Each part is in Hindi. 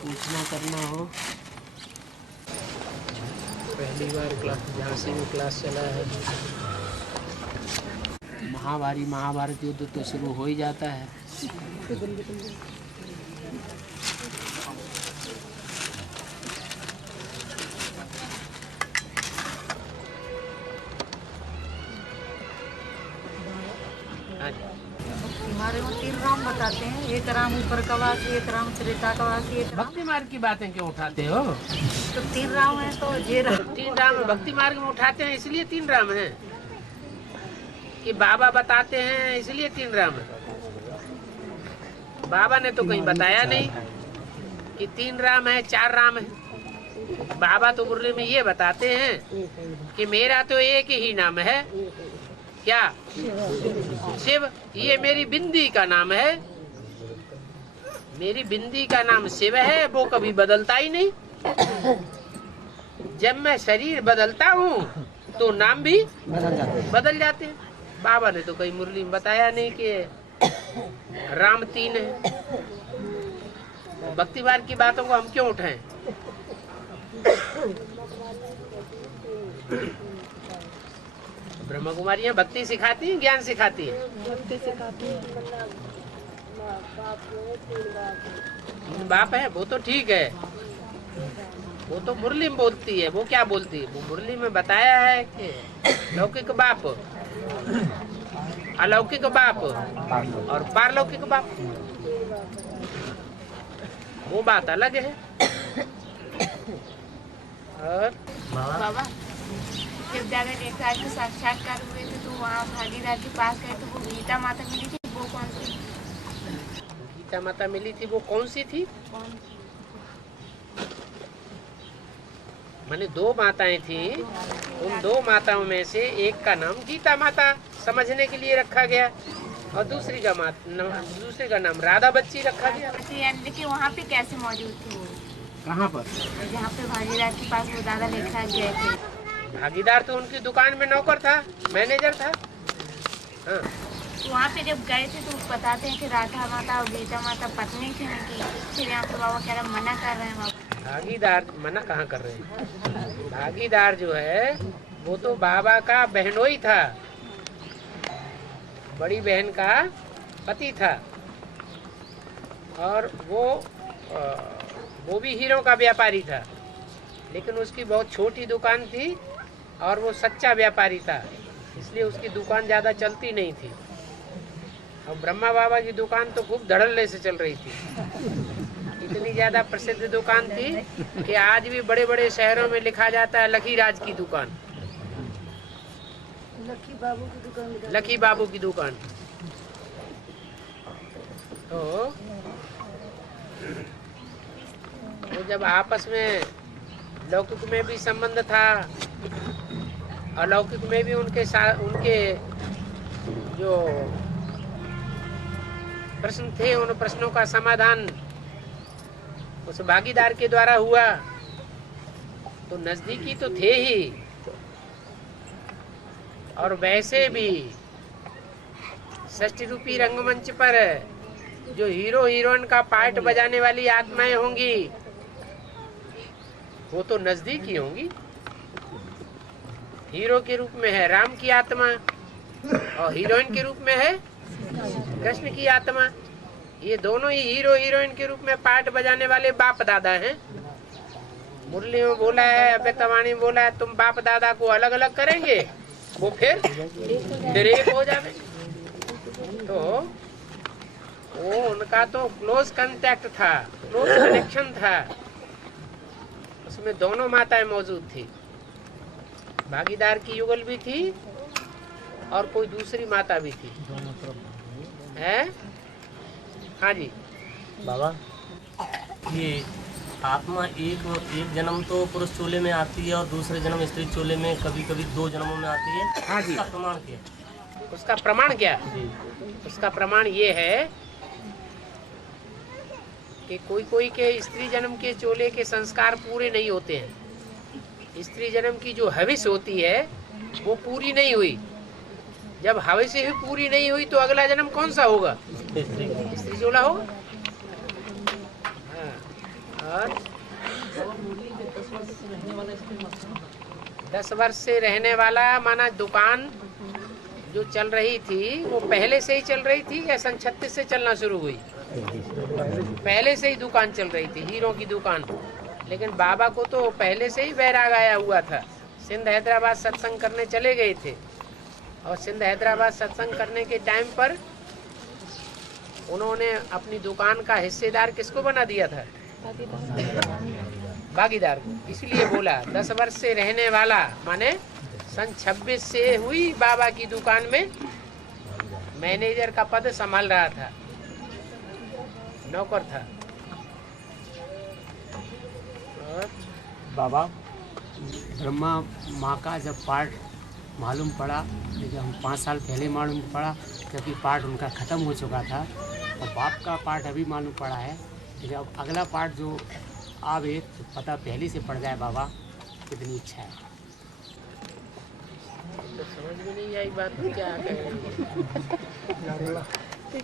पूछना करना हो। पहली बार क्लास झांसी में क्लास चला है। महाभारत युद्ध तो शुरू हो ही जाता है। हमारे में 3 राम बताते हैं, एक राम ऊपर का वासी, एक राम त्रेता का वासी, एक भक्ति मार्ग की बातें क्यों उठाते हो? तो 3 राम है तो ये राम 3 राम भक्ति मार्ग में उठाते हैं, इसलिए 3 राम हैं कि बाबा बताते हैं इसलिए 3 राम है? बाबा ने तो कहीं बताया नहीं कि 3 राम है 4 राम है। बाबा तो मुरली में ये बताते हैं कि मेरा तो एक ही नाम है, क्या? शिव। ये मेरी बिंदी का नाम है, मेरी बिंदी का नाम शिव है, वो कभी बदलता ही नहीं। जब मैं शरीर बदलता हूँ तो नाम भी बदल जाते हैं। बाबा ने तो कहीं मुरली में बताया नहीं कि राम 3 है। भक्ति मार्ग की बातों को हम क्यों उठाएं? ब्रह्म कुमारियाँ भक्ति सिखाती हैं, ज्ञान सिखाती है? भक्ति सिखाती है। बाप है वो तो ठीक है, वो तो मुरली में बोलती है। वो क्या बोलती है? वो मुरली में बताया है कि लौकिक बाप, अलौकिक बाप और पारलौकिक बाप, वो बात अलग है। और बाबा जब जाकर देखा कि साक्षात्कार हुए थे तो वहाँ भागीदार के पास गए तो वो गीता माता मिली थी, वो कौन सी? गीता माता मिली थी, वो कौन सी थी? कौन सी? माने 2 माताएं थी, उन 2 माताओं में से एक का नाम गीता माता समझने के लिए रखा गया और दूसरी का नाम राधा बच्ची रखा गया। लेकिन वहाँ पे कैसे मौजूद थी वो? कहाँ पर? जहाँ पे भागीदार के पास वो दादा लेकर गए थे। भागीदार तो उनकी दुकान में नौकर था, मैनेजर था। हाँ। तो वहाँ पे जब गए थे तो बताते हैं कि राधा माता और गीता माता पत्नी थी उनकी। फिर यहाँ पे बाबा कह रहे मना कर रहे हैं। बाबा भागीदार मना कहाँ कर रहे हैं? भागीदार जो है वो तो बाबा का बहनोई था, बड़ी बहन का पति था। और वो भी हीरो का व्यापारी था, लेकिन उसकी बहुत छोटी दुकान थी और वो सच्चा व्यापारी था, इसलिए उसकी दुकान ज़्यादा चलती नहीं थी। और ब्रह्मा बाबा की दुकान तो खूब धड़ल्ले से चल रही थी। इतनी ज़्यादा प्रसिद्ध दुकान थी कि आज भी बड़े बड़े शहरों में लिखा जाता है लखी राज की दुकान, लकी बाबू की दुकान। लकी बाबू की दुकान। तो जब आपस में लौकिक में भी संबंध था, अलौकिक में भी उनके जो प्रश्न थे उन प्रश्नों का समाधान उस भागीदार के द्वारा हुआ, तो नजदीकी तो थे ही। और वैसे भी षष्ठी रूपी रंगमंच पर जो हीरो हीरोइन का पार्ट बजाने वाली आत्माएं होंगी वो तो नजदीक ही होंगी। हीरो के रूप में है राम की आत्मा और हीरोइन के रूप में है कृष्ण की आत्मा। ये दोनों ही हीरो हीरोइन के रूप में पार्ट बजाने वाले बाप दादा हैं। मुरली में बोला है, अव्यक्तवाणी में बोला है, तुम बाप दादा को अलग अलग करेंगे वो फिर एक हो जाए। तो वो उनका तो क्लोज कांटेक्ट था, क्लोज कनेक्शन था, उसमें दोनों माताएं मौजूद थी। भागीदार की युगल भी थी और कोई दूसरी माता भी थी। है? हाँ जी बाबा, ये आत्मा एक जन्म तो पुरुष चोले में आती है और दूसरे जन्म स्त्री चोले में कभी कभी 2 जन्मों में आती है। हाँ जी। उसका प्रमाण क्या? उसका प्रमाण क्या? उसका प्रमाण ये है कि कोई के स्त्री जन्म के चोले के संस्कार पूरे नहीं होते हैं। स्त्री जन्म की जो हविस होती है वो पूरी नहीं हुई। जब हविस ही पूरी नहीं हुई तो अगला जन्म कौन सा होगा? स्त्री चोला होगा। हाँ। और 10 वर्ष से रहने वाला माना दुकान जो चल रही थी वो पहले से ही चल रही थी या सन 36 से चलना शुरू हुई? पहले से ही दुकान चल रही थी, हीरों की दुकान। लेकिन बाबा को तो पहले से ही वैराग आया हुआ था। सिंध हैदराबाद सत्संग करने चले गए थे और सिंध हैदराबाद सत्संग करने के टाइम पर उन्होंने अपनी दुकान का हिस्सेदार किसको बना दिया था? भागीदार को। इसलिए बोला 10 वर्ष से रहने वाला, माने सन 26 से हुई बाबा की दुकान में मैनेजर का पद संभाल रहा था, नौकर था। और बाबा ब्रह्मा माँ का जब पाठ मालूम पड़ा, जब हम 5 साल पहले मालूम पड़ा, क्योंकि पाठ उनका ख़त्म हो चुका था, और बाप का पाठ अभी मालूम पड़ा है। लेकिन अब अगला पाठ जो आवे तो पता पहले से पड़ जाए। बाबा कितनी इच्छा है। तो समझ में नहीं आई बात, क्या कहें।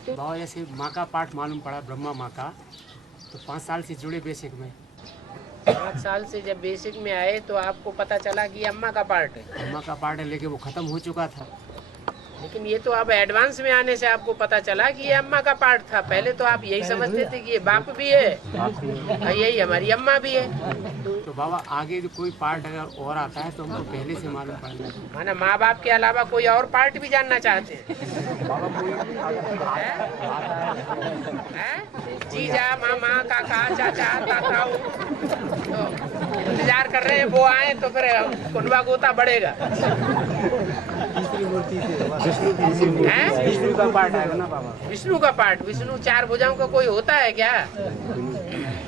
बाबा जैसे माँ का पाठ मालूम पड़ा, ब्रह्मा माँ का, तो 5 साल से जुड़े बेसिक में। 5 साल से जब बेसिक में आए तो आपको पता चला कि अम्मा का पार्ट है। अम्मा का पार्ट है, लेकिन वो ख़त्म हो चुका था। लेकिन ये तो अब एडवांस में आने से आपको पता चला कि ये अम्मा का पार्ट था। पहले तो आप यही समझते थे कि ये बाप भी है और यही हमारी अम्मा भी है। तो बाबा आगे जो कोई पार्ट अगर और आता है तो हमको पहले से मालूम पड़ना चाहिए। माना माँ बाप के अलावा कोई और पार्ट भी जानना चाहते हैं? बाबा कोई जीजा, मामा, काका, चाचा, ताऊ, तो इंतजार कर रहे हैं वो आए तो फिर कुंडवा गोता बढ़ेगा। विष्णु का पार्ट आएगा ना बाबा। विष्णु का पार्ट, विष्णु 4 भुजाओं का कोई होता है क्या?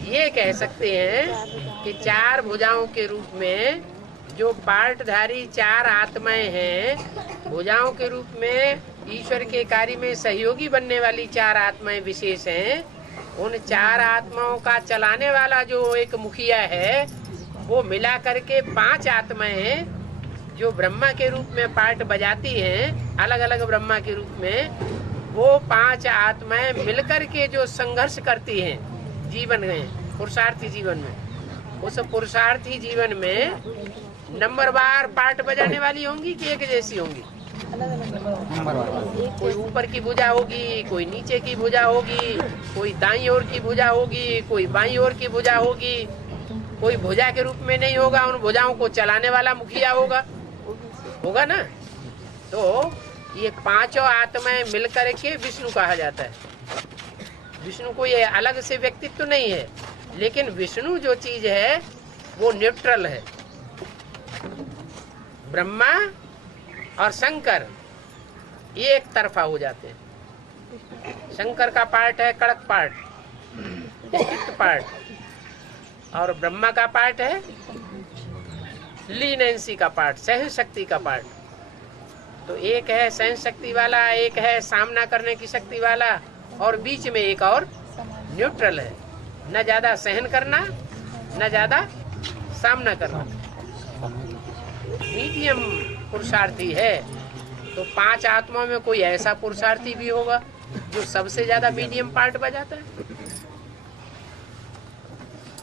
ये कह सकते हैं कि 4 भुजाओं के रूप में जो पार्टधारी 4 आत्माएं हैं, भुजाओं के रूप में ईश्वर के कार्य में सहयोगी बनने वाली 4 आत्माएं विशेष हैं। उन 4 आत्माओं का चलाने वाला जो एक मुखिया है, वो मिला करके 5 आत्माएं हैं जो ब्रह्मा के रूप में पार्ट बजाती हैं, अलग अलग ब्रह्मा के रूप में। वो 5 आत्माएं मिलकर के जो संघर्ष करती हैं जीवन में, पुरुषार्थी जीवन में, उस पुरुषार्थी जीवन में नंबरवार पार्ट बजाने वाली होंगी कि एक जैसी होंगी? कोई ऊपर की भुजा होगी, कोई नीचे की भुजा होगी, कोई दाईं ओर की भुजा होगी, कोई बाईं ओर की भुजा होगी। कोई भुजा के रूप में नहीं होगा, उन भुजाओं को चलाने वाला मुखिया होगा ना। तो ये 5 आत्माएं मिलकर के विष्णु कहा जाता है। विष्णु को ये अलग से व्यक्तित्व नहीं है, लेकिन विष्णु जो चीज है वो न्यूट्रल है। ब्रह्मा और शंकर ये एक तरफा हो जाते हैं। शंकर का पार्ट है कड़क पार्ट, स्ट्रिक्ट पार्ट, और ब्रह्मा का पार्ट है लीनेंसी का पार्ट, सहन शक्ति का पार्ट। तो एक है सहन शक्ति वाला, एक है सामना करने की शक्ति वाला, और बीच में एक और न्यूट्रल है, न ज्यादा सहन करना न ज्यादा सामना करना, मीडियम पुरुषार्थी है। तो 5 आत्माओं में कोई ऐसा पुरुषार्थी भी होगा जो सबसे ज्यादा मीडियम पार्ट बजाता है।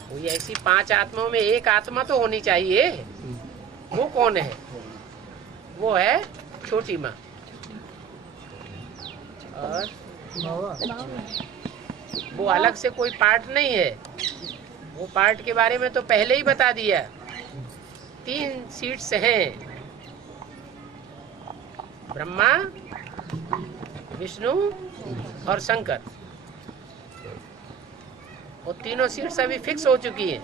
कोई ऐसी 5 आत्माओं में एक आत्मा तो होनी चाहिए। वो कौन है? वो है छोटी माँ। और वो अलग से कोई पार्ट नहीं है। वो पार्ट के बारे में तो पहले ही बता दिया। 3 सीट्स हैं, ब्रह्मा, विष्णु और शंकर। वो तीनों सीट्स अभी फिक्स हो चुकी हैं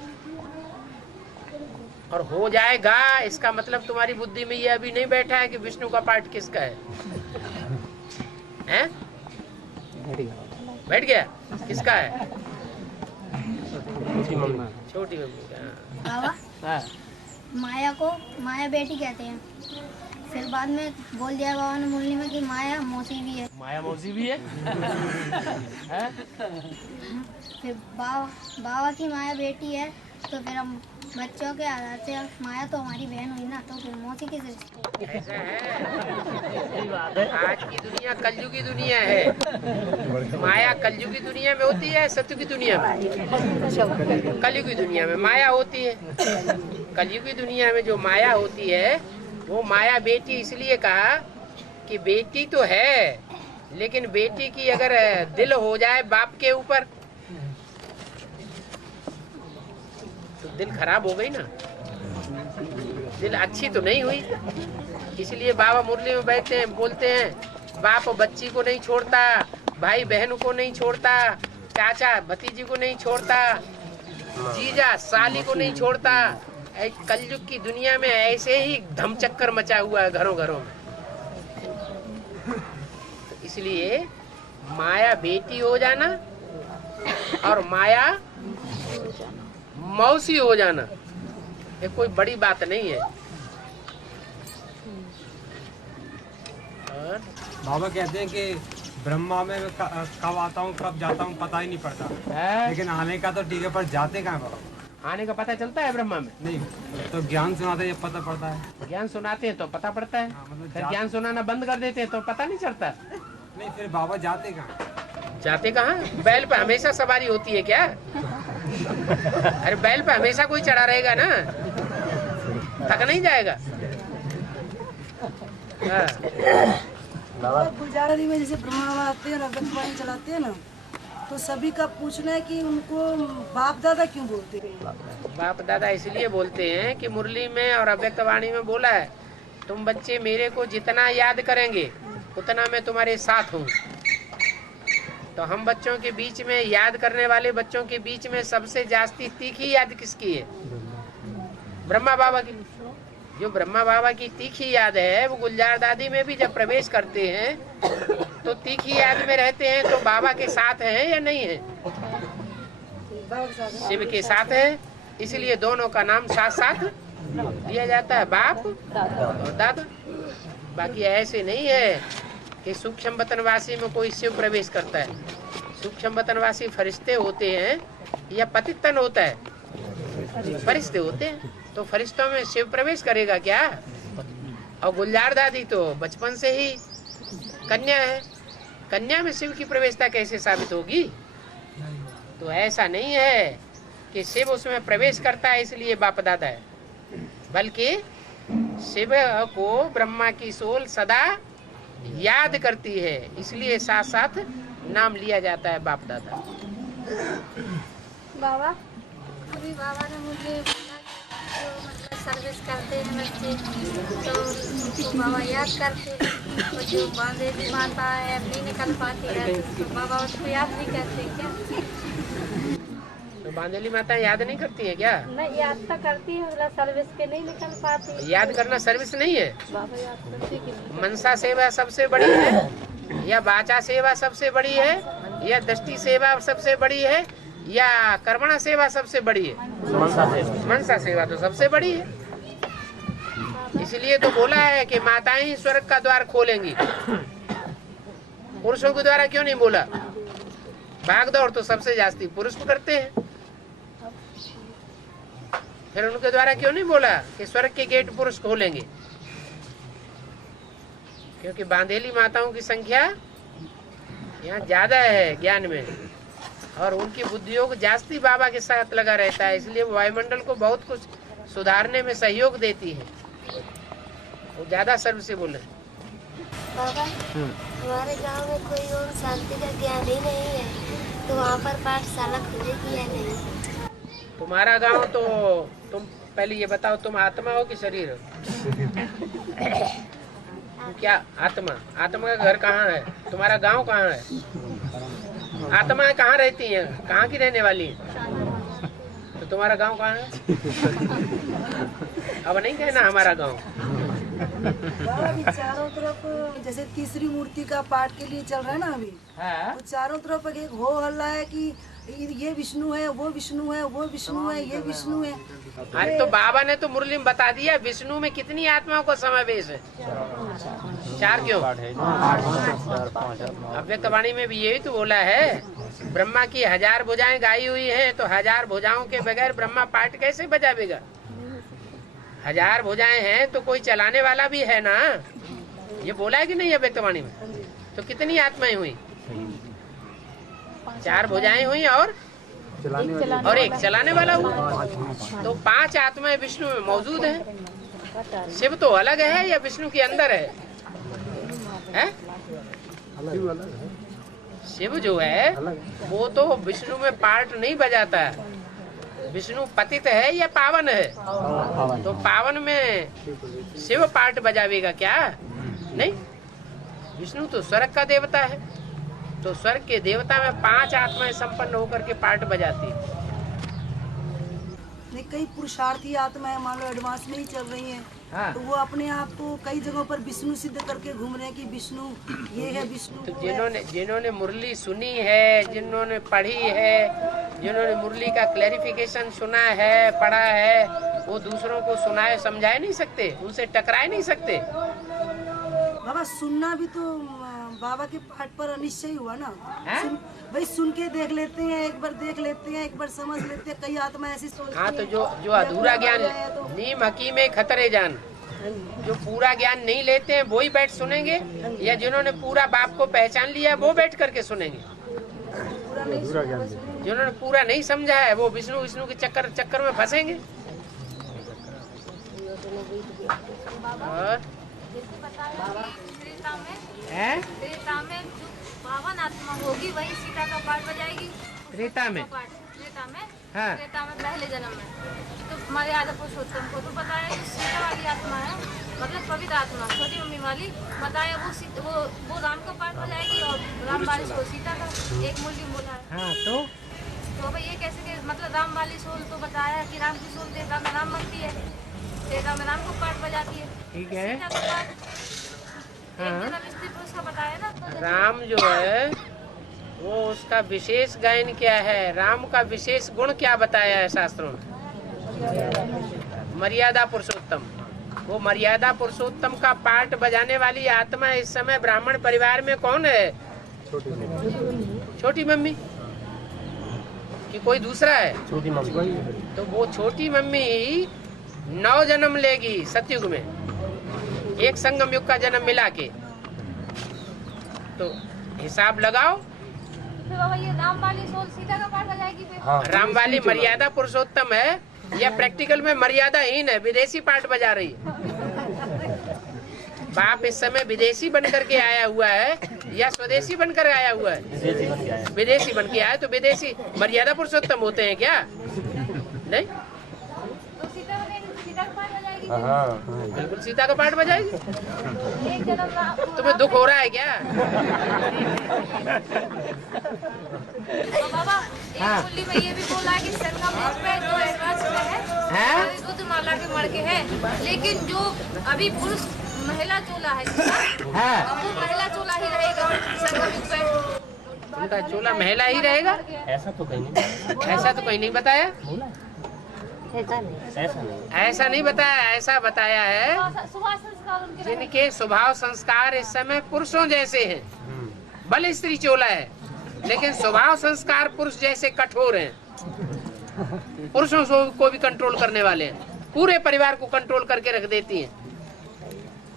और हो जाएगा। इसका मतलब तुम्हारी बुद्धि में ये अभी नहीं बैठा है कि विष्णु का पार्ट किसका है? हैं? बैठ गया? किसका है? छोटी मम्मी का। बाबा माया को माया बेटी कहते हैं, फिर बाद में बोल दिया बाबा ने मुरली में कि माया मौसी भी है। माया मौसी भी है? फिर बाबा की माया बेटी है, तो फिर हम बच्चों के आधार से माया तो हमारी बहन हुई ना, तो फिर मौसी किस ऐसा है, आज की दुनिया कलयुगी दुनिया है। माया कलयुगी दुनिया में होती है, सत्य की दुनिया में? कलयुगी दुनिया में माया होती है। कलयुगी दुनिया में जो माया होती है वो माया बेटी इसलिए कहा कि बेटी तो है, लेकिन बेटी की अगर दिल हो जाए बाप के ऊपर तो दिल खराब हो गई ना, दिल अच्छी तो नहीं हुई। इसलिए बाबा मुरली में बैठते हैं, बोलते हैं बाप बच्ची को नहीं छोड़ता, भाई बहन को नहीं छोड़ता, चाचा भतीजी को नहीं छोड़ता, जीजा साली को नहीं छोड़ता। कलयुग की दुनिया में ऐसे ही धमचक्कर मचा हुआ है घरों घरों में। तो इसलिए माया बेटी हो जाना और माया मौसी हो जाना ये कोई बड़ी बात नहीं है। और बाबा कहते हैं कि ब्रह्मा में मैं कब आता हूँ कब जाता हूँ पता ही नहीं पड़ता, लेकिन आने का तो ठीक है, पर जाते कहाँ बाबा? आने का पता चलता है ब्रह्मा में? नहीं, तो ज्ञान सुनाते हैं पता पड़ता है। ज्ञान सुनाते हैं तो पता पड़ता है, मतलब फिर ज्ञान सुनाना बंद कर देते हैं तो पता नहीं चलता। नहीं, फिर बाबा जाते कहाँ? जाते कहाँ? बैल पे हमेशा सवारी होती है क्या? अरे बैल पे हमेशा कोई चढ़ा रहेगा ना, थक नहीं जाएगा। हाँ। गुलजारी में जैसे ब्रह्मा बाबा आते हैं ना, अव्यक्तवाणी चलाते हैं ना, तो सभी का पूछना है कि उनको बाप दादा क्यों बोलते हैं? बाप दादा इसलिए बोलते हैं कि मुरली में और अव्यक्तवाणी में बोला है, तुम बच्चे मेरे को जितना याद करेंगे उतना मैं तुम्हारे साथ हूँ। तो हम बच्चों के बीच में, याद करने वाले बच्चों के बीच में सबसे जास्ती तीखी याद किसकी है? ब्रह्मा बाबा की। जो ब्रह्मा बाबा की तीखी याद है वो गुलजार दादी में भी जब प्रवेश करते हैं तो तीखी याद में रहते हैं। तो बाबा के साथ हैं या नहीं है? शिव के साथ है, इसलिए दोनों का नाम साथ साथ लिया जाता है, बाप और दादा। बाकी ऐसे नहीं है कि सूक्ष्म वतनवासी में कोई शिव प्रवेश करता है। सूक्ष्म वतनवासी फरिश्ते होते हैं या पतितन होता है? फरिश्ते होते हैं। तो फरिश्तों में शिव प्रवेश करेगा क्या? और गुलजार दादी तो बचपन से ही कन्या है, कन्या में शिव की प्रवेशता कैसे साबित होगी? तो ऐसा नहीं है कि शिव उसमें प्रवेश करता है इसलिए बाप दादा है, बल्कि शिव को ब्रह्मा की सोल सदा याद करती है, इसलिए साथ साथ नाम लिया जाता है बाप दादा। बाबा अभी बाबा ने मुझे बोला कि जो मतलब सर्विस करते हैं बच्चे तो बाबा याद करते हैं, और जो बांधे माता है नहीं निकल पाती है तो बाबा उसको याद नहीं करते क्या? तो बांधेली माता याद नहीं करती है क्या? नहीं, याद तो करती है, मतलब सर्विस के नहीं निकल पाती। याद करना सर्विस नहीं है। बाबा याद करते कि मनसा सेवा सबसे बड़ी है या वाचा सेवा सबसे बड़ी है या दृष्टि सेवा सबसे बड़ी है या कर्मणा सेवा सबसे बड़ी है? मनसा सेवा तो सबसे बड़ी है। इसलिए तो बोला है कि माताएं ही स्वर्ग का द्वार खोलेंगी। पुरुषों के द्वारा क्यों नहीं बोला? भाग दौड़ तो सबसे जास्ती पुरुष करते हैं, फिर उनके द्वारा क्यों नहीं बोला कि स्वर्ग के गेट पुरुष खोलेंगे? क्योंकि बांधेली माताओं की संख्या यहाँ ज्यादा है ज्ञान में, और उनकी बुद्धियोग जास्ती बाबा के साथ लगा रहता है, इसलिए वो वायुमंडल को बहुत कुछ सुधारने में सहयोग देती है। वो ज्यादा सर्व से बोले। बाबा हमारे गांव में कोई ओम शांति का ज्ञान ही नहीं है, तो वहाँ पर पाठशाला खुलेगी या नहीं? तुम्हारा गांव तो तुम पहले ये बताओ, तुम आत्मा हो कि शरीर हो? क्या आत्मा? आत्मा का घर कहाँ है? तुम्हारा गांव कहाँ है? आत्माएं कहाँ रहती हैं? कहाँ की रहने वाली है? तो तुम्हारा गांव कहाँ है? अब नहीं कहना हमारा गांव। बाबा अभी चारों तरफ जैसे तीसरी मूर्ति का पाठ के लिए चल रहा है ना अभी, तो चारों तरफ एक हो हल्ला है कि ये विष्णु है, वो विष्णु है, वो विष्णु है, ये विष्णु है। अरे तो बाबा ने तो मुरली में बता दिया विष्णु में कितनी आत्माओं का समावेश है? 4 क्यों? अव्यक्तवाणी में भी यही तो बोला है, ब्रह्मा की 1000 भुजाएं गाई हुई हैं, तो 1000 भुजाओं के बगैर ब्रह्मा पाठ कैसे बजावेगा? 1000 भुजाएं हैं तो कोई चलाने वाला भी है ना, ये बोला है कि नहीं अव्यक्तवाणी में? तो कितनी आत्माएं हुई? 4 भुजाएं हुई और एक चलाने वाला हुआ। तो 5 आत्माएं विष्णु में मौजूद हैं। शिव तो अलग है या विष्णु के अंदर है? शिव जो है वो तो विष्णु में पार्ट नहीं बजाता है। विष्णु पतित है या पावन है? तो पावन में शिव पार्ट बजावेगा क्या? नहीं, विष्णु तो स्वर्ग का देवता है, तो स्वर्ग के देवता में 5 आत्माएं संपन्न होकर के पार्ट बजाती है। नहीं, कई पुरुषार्थी आत्माएं मान लो एडवांस में ही चल रही हैं। हाँ। तो वो अपने आप को कई जगहों पर विष्णु सिद्ध करके घूम रहे हैं कि विष्णु ये है, विष्णु तो वो है। जिन्होंने मुरली सुनी है, जिन्होंने पढ़ी है, जिन्होंने मुरली का क्लैरिफिकेशन सुना है, पढ़ा है, वो दूसरों को सुनाए समझाए नहीं सकते, उनसे टकराए नहीं सकते। बाबा सुनना भी तो बाबा के पाठ पर अनिश्चय हुआ ना। भाई सुन के देख लेते हैं, एक बार देख लेते हैं, एक बार समझ लेते हैं। कई आत्मा ऐसी सोचती हाँ, तो हैं, जो अधूरा ज्ञान, तो नीम हकीमे खतरे जान, जो पूरा ज्ञान नहीं लेते हैं वही बैठ सुनेंगे, या जिन्होंने पूरा बाप को पहचान लिया वो बैठ करके सुनेंगे? जिन्होंने पूरा नहीं समझा है वो विष्णु के चक्कर में फंसेंगे। और त्रेता में जो पावन आत्मा होगी वही सीता का पाठ बजाएगी। त्रेता में? त्रेता में, हाँ। त्रेता में पहले जन्म में तो मर्यादा पुरुषोत्तम को तो बताया कि सीता वाली आत्मा है, मतलब पवित्र आत्मा छोटी मम्मी वाली बताया, वो राम का पाठ बजाएगी और राम वाली सोल सीता का। एक मुरली बोला है। हाँ, तो भाई ये कैसे मतलब राम वाली सोल तो बताया कि राम की सोल त्रेता में राम बनती है, त्रेता में राम को पाठ बजाती है। ठीक है। सीता का पाठ हाँ। स्त्री पुरुष का बताया ना। तो राम जो है वो उसका विशेष गायन क्या है? राम का विशेष गुण क्या बताया है शास्त्रों में? मर्यादा पुरुषोत्तम। वो मर्यादा पुरुषोत्तम का पाठ बजाने वाली आत्मा इस समय ब्राह्मण परिवार में कौन है? छोटी मम्मी कि कोई दूसरा है? छोटी मम्मी। तो वो छोटी मम्मी 9 जन्म लेगी सतयुग में, एक संगम युग का जन्म मिला के। तो हिसाब लगाओ। फिर बाबा ये राम वाली सोल सीता का पाठ बजाएगी फिर? हाँ। राम वाली मर्यादा पुरुषोत्तम है या प्रैक्टिकल में मर्यादाहीन है, विदेशी पाठ बजा रही है। बाप इस समय विदेशी बनकर के आया हुआ है या स्वदेशी बनकर आया हुआ है? विदेशी बन के आया। तो विदेशी मर्यादा पुरुषोत्तम होते हैं क्या? नहीं, तो सीता का पाठ बजाएगी। बिल्कुल सीता का पाठ बजाएगी। एक जन्म तुम्हें दुख हो रहा है क्या? तो बाबा एक हाँ। मुरली में ये भी बोला है कि संगम युग पे जो एडवांस में है रुद्रमाला के मण के है, लेकिन जो अभी पुरुष महिला चोला है हाँ। वो महिला चोला ही रहेगा संगम युग पे। उनका चोला महिला ही रहेगा? ऐसा तो कहीं नहीं, ऐसा तो कहीं नहीं बताया। ऐसा नहीं बताया, ऐसा बताया है सुभाष संस्कार उनके रहेंगे। जिनके स्वभाव संस्कार इस समय पुरुषों जैसे हैं, भले स्त्री चोला है लेकिन स्वभाव संस्कार पुरुष जैसे कठोर हैं। पुरुषों को भी कंट्रोल करने वाले हैं, पूरे परिवार को कंट्रोल करके रख देती हैं।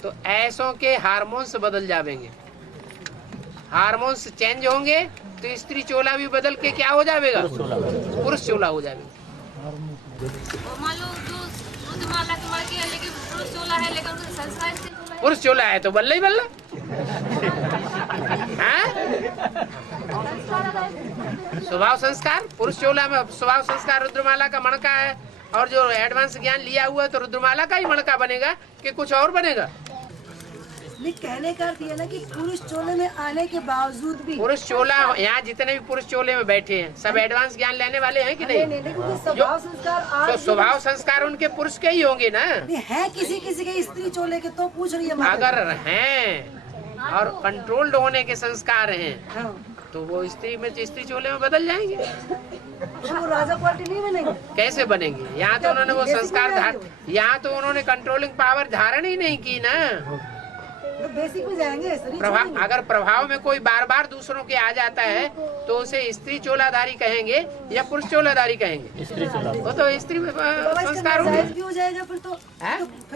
तो ऐसों के हार्मोन्स बदल जाएंगे, हार्मोन्स चेंज होंगे तो स्त्री चोला भी बदल के क्या हो जाएगा? पुरुष चोला हो जाएगा। मान लो जो रुद्रमाला के मण के है लेकिन पुरुष चोला है, लेकिन उनका संस्कार स्त्री चोला है। पुरुष चोला है तो बल्ला ही बल्ला। हाँ? स्वभाव संस्कार पुरुष चोला में स्वभाव संस्कार रुद्रमाला का मणका है, और जो एडवांस ज्ञान लिया हुआ है तो रुद्रमाला का ही मणका बनेगा कि कुछ और बनेगा? नहीं, कहने का अर्थ ये ना कि पुरुष चोले में आने के बावजूद भी पुरुष चोला, यहाँ जितने भी पुरुष चोले में बैठे हैं सब एडवांस ज्ञान लेने वाले हैं कि नहीं, नहीं? क्योंकि स्वभाव संस्कार तो आज स्वभाव संस्कार उनके पुरुष के ही होंगे ना। भी है किसी के स्त्री चोले के, तो पूछ रही है माता। अगर हैं और कंट्रोल्ड होने के संस्कार हैं हाँ। तो वो स्त्री चोले में बदल जाएंगे। तो वो राजा क्वालिटी नहीं बनेगी। कैसे बनेंगे? यहाँ तो उन्होंने वो संस्कार यहाँ तो उन्होंने कंट्रोलिंग पावर धारण ही नहीं की ना। तो बेसिक में जाएंगे प्रभाव, अगर प्रभाव में कोई बार बार दूसरों के आ जाता है तो उसे स्त्री चोलाधारी कहेंगे या पुरुष चोलाधारी कहेंगे? स्त्री चोला। वो तो स्त्री संस्कार हो भी हो जाएगा फिर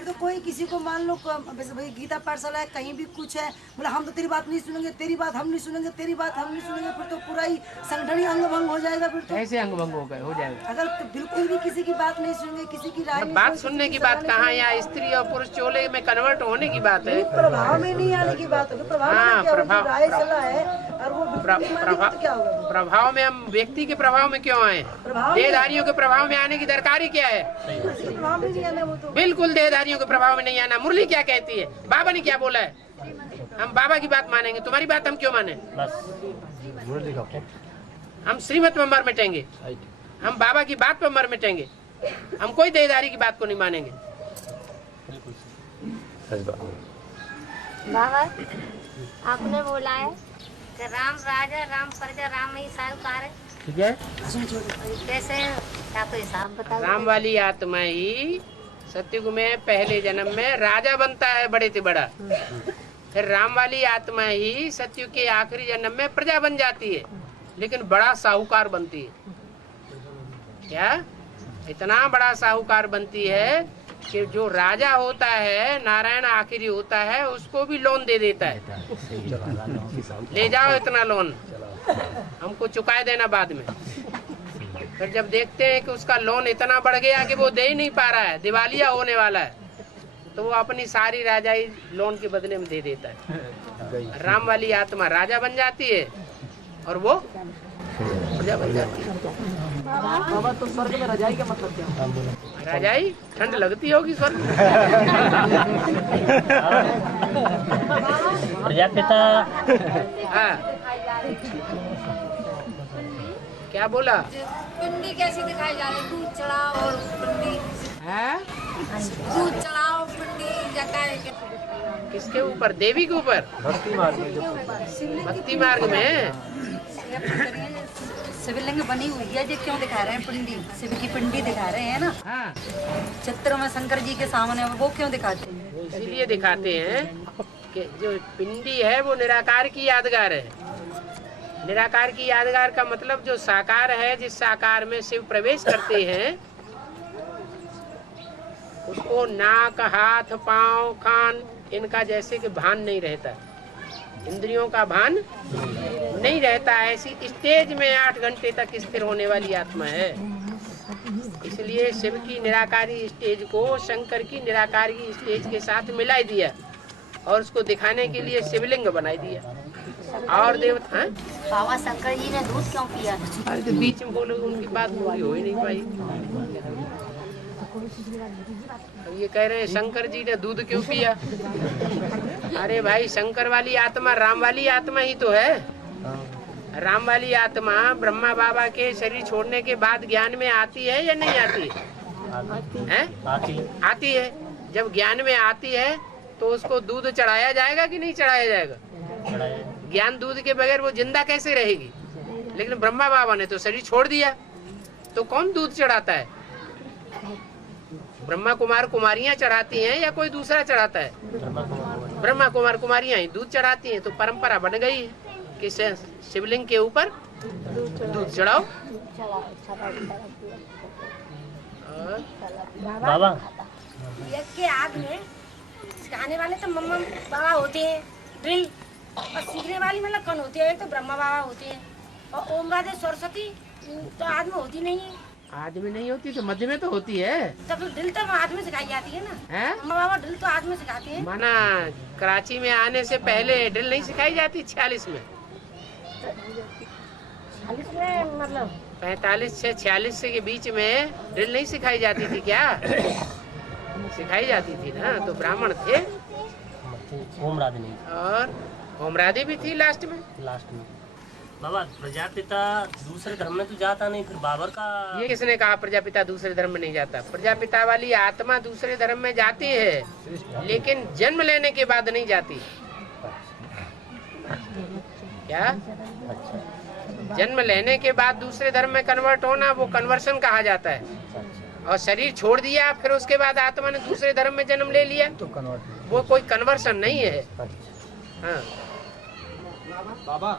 तो कोई किसी को मान लो भाई गीता पाठशाला है, कहीं भी कुछ है, बोला हम तो तेरी बात नहीं सुनेंगे, तेरी बात हम नहीं सुनेंगे, तेरी बात हम नहीं सुनेंगे, फिर तो पूरा ही संगठन ही अंग भंग हो जाएगा। फिर तो ऐसे अंग भंग हो जाएगा। अगर बिल्कुल भी किसी की बात नहीं सुनेंगे, किसी की राय बात सुनने की बात कहाँ, यहाँ स्त्री और पुरुष चोले में कन्वर्ट होने की बात है। प्रभाव में नहीं आने की बात होगी। प्रभाव में हम व्यक्ति के प्रभाव में क्यों आए? देहधारियों के प्रभाव में आने की दरकार ही क्या है? बिल्कुल देहधारियों के प्रभाव में नहीं आना। मुरली क्या कहती है, बाबा ने क्या बोला है, हम बाबा की बात मानेंगे, तुम्हारी बात हम क्यों माने? हम श्रीमत में मर मिटेंगे, हम बाबा की बात पर मर मिटेंगे, हम कोई देहधारी की बात को नहीं मानेंगे। बाबा आपने बोला है कि राम राजा, राम प्रजा, राम ही साहूकार है, ठीक है? कैसे क्या तो हिसाब बताओ। राम वाली आत्मा ही सतयुग में पहले जन्म में राजा बनता है, बड़े से बड़ा। फिर राम वाली आत्मा ही सतयुग के आखिरी जन्म में प्रजा बन जाती है, लेकिन बड़ा साहूकार बनती है। क्या? इतना बड़ा साहूकार बनती है कि जो राजा होता है, नारायण आखिरी होता है, उसको भी लोन दे देता है, ले जाओ इतना लोन, हमको चुकाए देना बाद में। फिर जब देखते हैं कि उसका लोन इतना बढ़ गया कि वो दे ही नहीं पा रहा है, दिवालिया होने वाला है, तो वो अपनी सारी राजाई लोन के बदले में दे देता है। राम वाली आत्मा राजा बन जाती है और वो प्रजा बन जाती है। बाबा तो स्वर्ग में रजाई का मतलब क्या? रजाई ठंड लगती होगी स्वर्ग में। प्रजापिता हाँ, क्या बोला? पिंडी कैसी दिखाई जा रही, दूध चढ़ाओ और पिंडी, दूध चढ़ाओ पिंडी जटाए किसके ऊपर? देवी के ऊपर, भक्ति मार्ग में शिवलिंग बनी हुई है, जो क्यों दिखा रहे हैं पिंडी? शिव की पिंडी दिखा रहे हैं ना। हाँ, चित्र में शंकर जी के सामने, वो क्यों दिखाते हैं? इसीलिए दिखाते हैं कि जो पिंडी है वो निराकार की यादगार है। निराकार की यादगार का मतलब जो साकार है, जिस साकार में शिव प्रवेश करते हैं, उसको नाक, हाथ, पांव, कान इनका जैसे कि भान नहीं रहता, इंद्रियों का भान नहीं रहता। ऐसी स्टेज में 8 घंटे तक स्थिर होने वाली आत्मा है। इसलिए शिव की निराकारी स्टेज को शंकर की निराकारी स्टेज के साथ मिला दिया और उसको दिखाने के लिए शिवलिंग बनाई दिया। और देवता बाबा शंकर जी ने दूध क्यों पिया? अरे तो बीच में बोलो, उनकी बात पूरी हो ही नहीं पाई। अब ये कह रहे हैं शंकर जी ने दूध क्यों पिया? अरे भाई, शंकर वाली आत्मा राम वाली आत्मा ही तो है। राम वाली आत्मा ब्रह्मा बाबा के शरीर छोड़ने के बाद ज्ञान में आती है या नहीं आती है? आती है। जब ज्ञान में आती है तो उसको दूध चढ़ाया जाएगा कि नहीं चढ़ाया जाएगा? ज्ञान दूध के बगैर वो जिंदा कैसे रहेगी? लेकिन ब्रह्मा बाबा ने तो शरीर छोड़ दिया, तो कौन दूध चढ़ाता है? ब्रह्मा कुमार कुमारियां चढ़ाती हैं या कोई दूसरा चढ़ाता है? ब्रह्मा कुमार कुमारियां ही दूध चढ़ाती हैं। तो परंपरा बन गई है कि शिवलिंग के ऊपर दूध चढ़ाओ। बाबा के आग में सिखाने वाले तो मम्मा बाबा होते हैं, ड्रिल, और सीखने वाली मतलब कौन होती है? एक तो ब्रह्मा बाबा होते हैं, और ओम राधे सरस्वती तो आद में होती नहीं है। आदमी नहीं होती तो मध्य में तो होती है। तो फिर ड्रिल तो आद में सिखाई जाती है ना? है? मम्मा बाबा ड्रिल तो आद में सिखाते हैं। माना कराची में आने से पहले ड्रिल नहीं सिखाई जाती? 46 में, 40 में मतलब 45 से 46 के बीच में ड्रिल नहीं सिखाई जाती थी क्या? सिखाई जाती थी ना। तो ब्राह्मण थे ओम राधे नहीं, और ओमराधे भी थी लास्ट में। बाबा प्रजापिता दूसरे धर्म में तो जाता नहीं, फिर बाबर का ये किसने कहा प्रजापिता दूसरे धर्म में नहीं जाता? प्रजापिता वाली आत्मा दूसरे धर्म में जाती है, लेकिन जन्म लेने के बाद नहीं जाती। क्या? जन्म लेने के बाद दूसरे धर्म में कन्वर्ट होना, वो कन्वर्शन कहा जाता है। और शरीर छोड़ दिया, फिर उसके बाद आत्मा ने दूसरे धर्म में जन्म ले लिया, तो वो कोई कन्वर्सन नहीं है। हाँ बाबा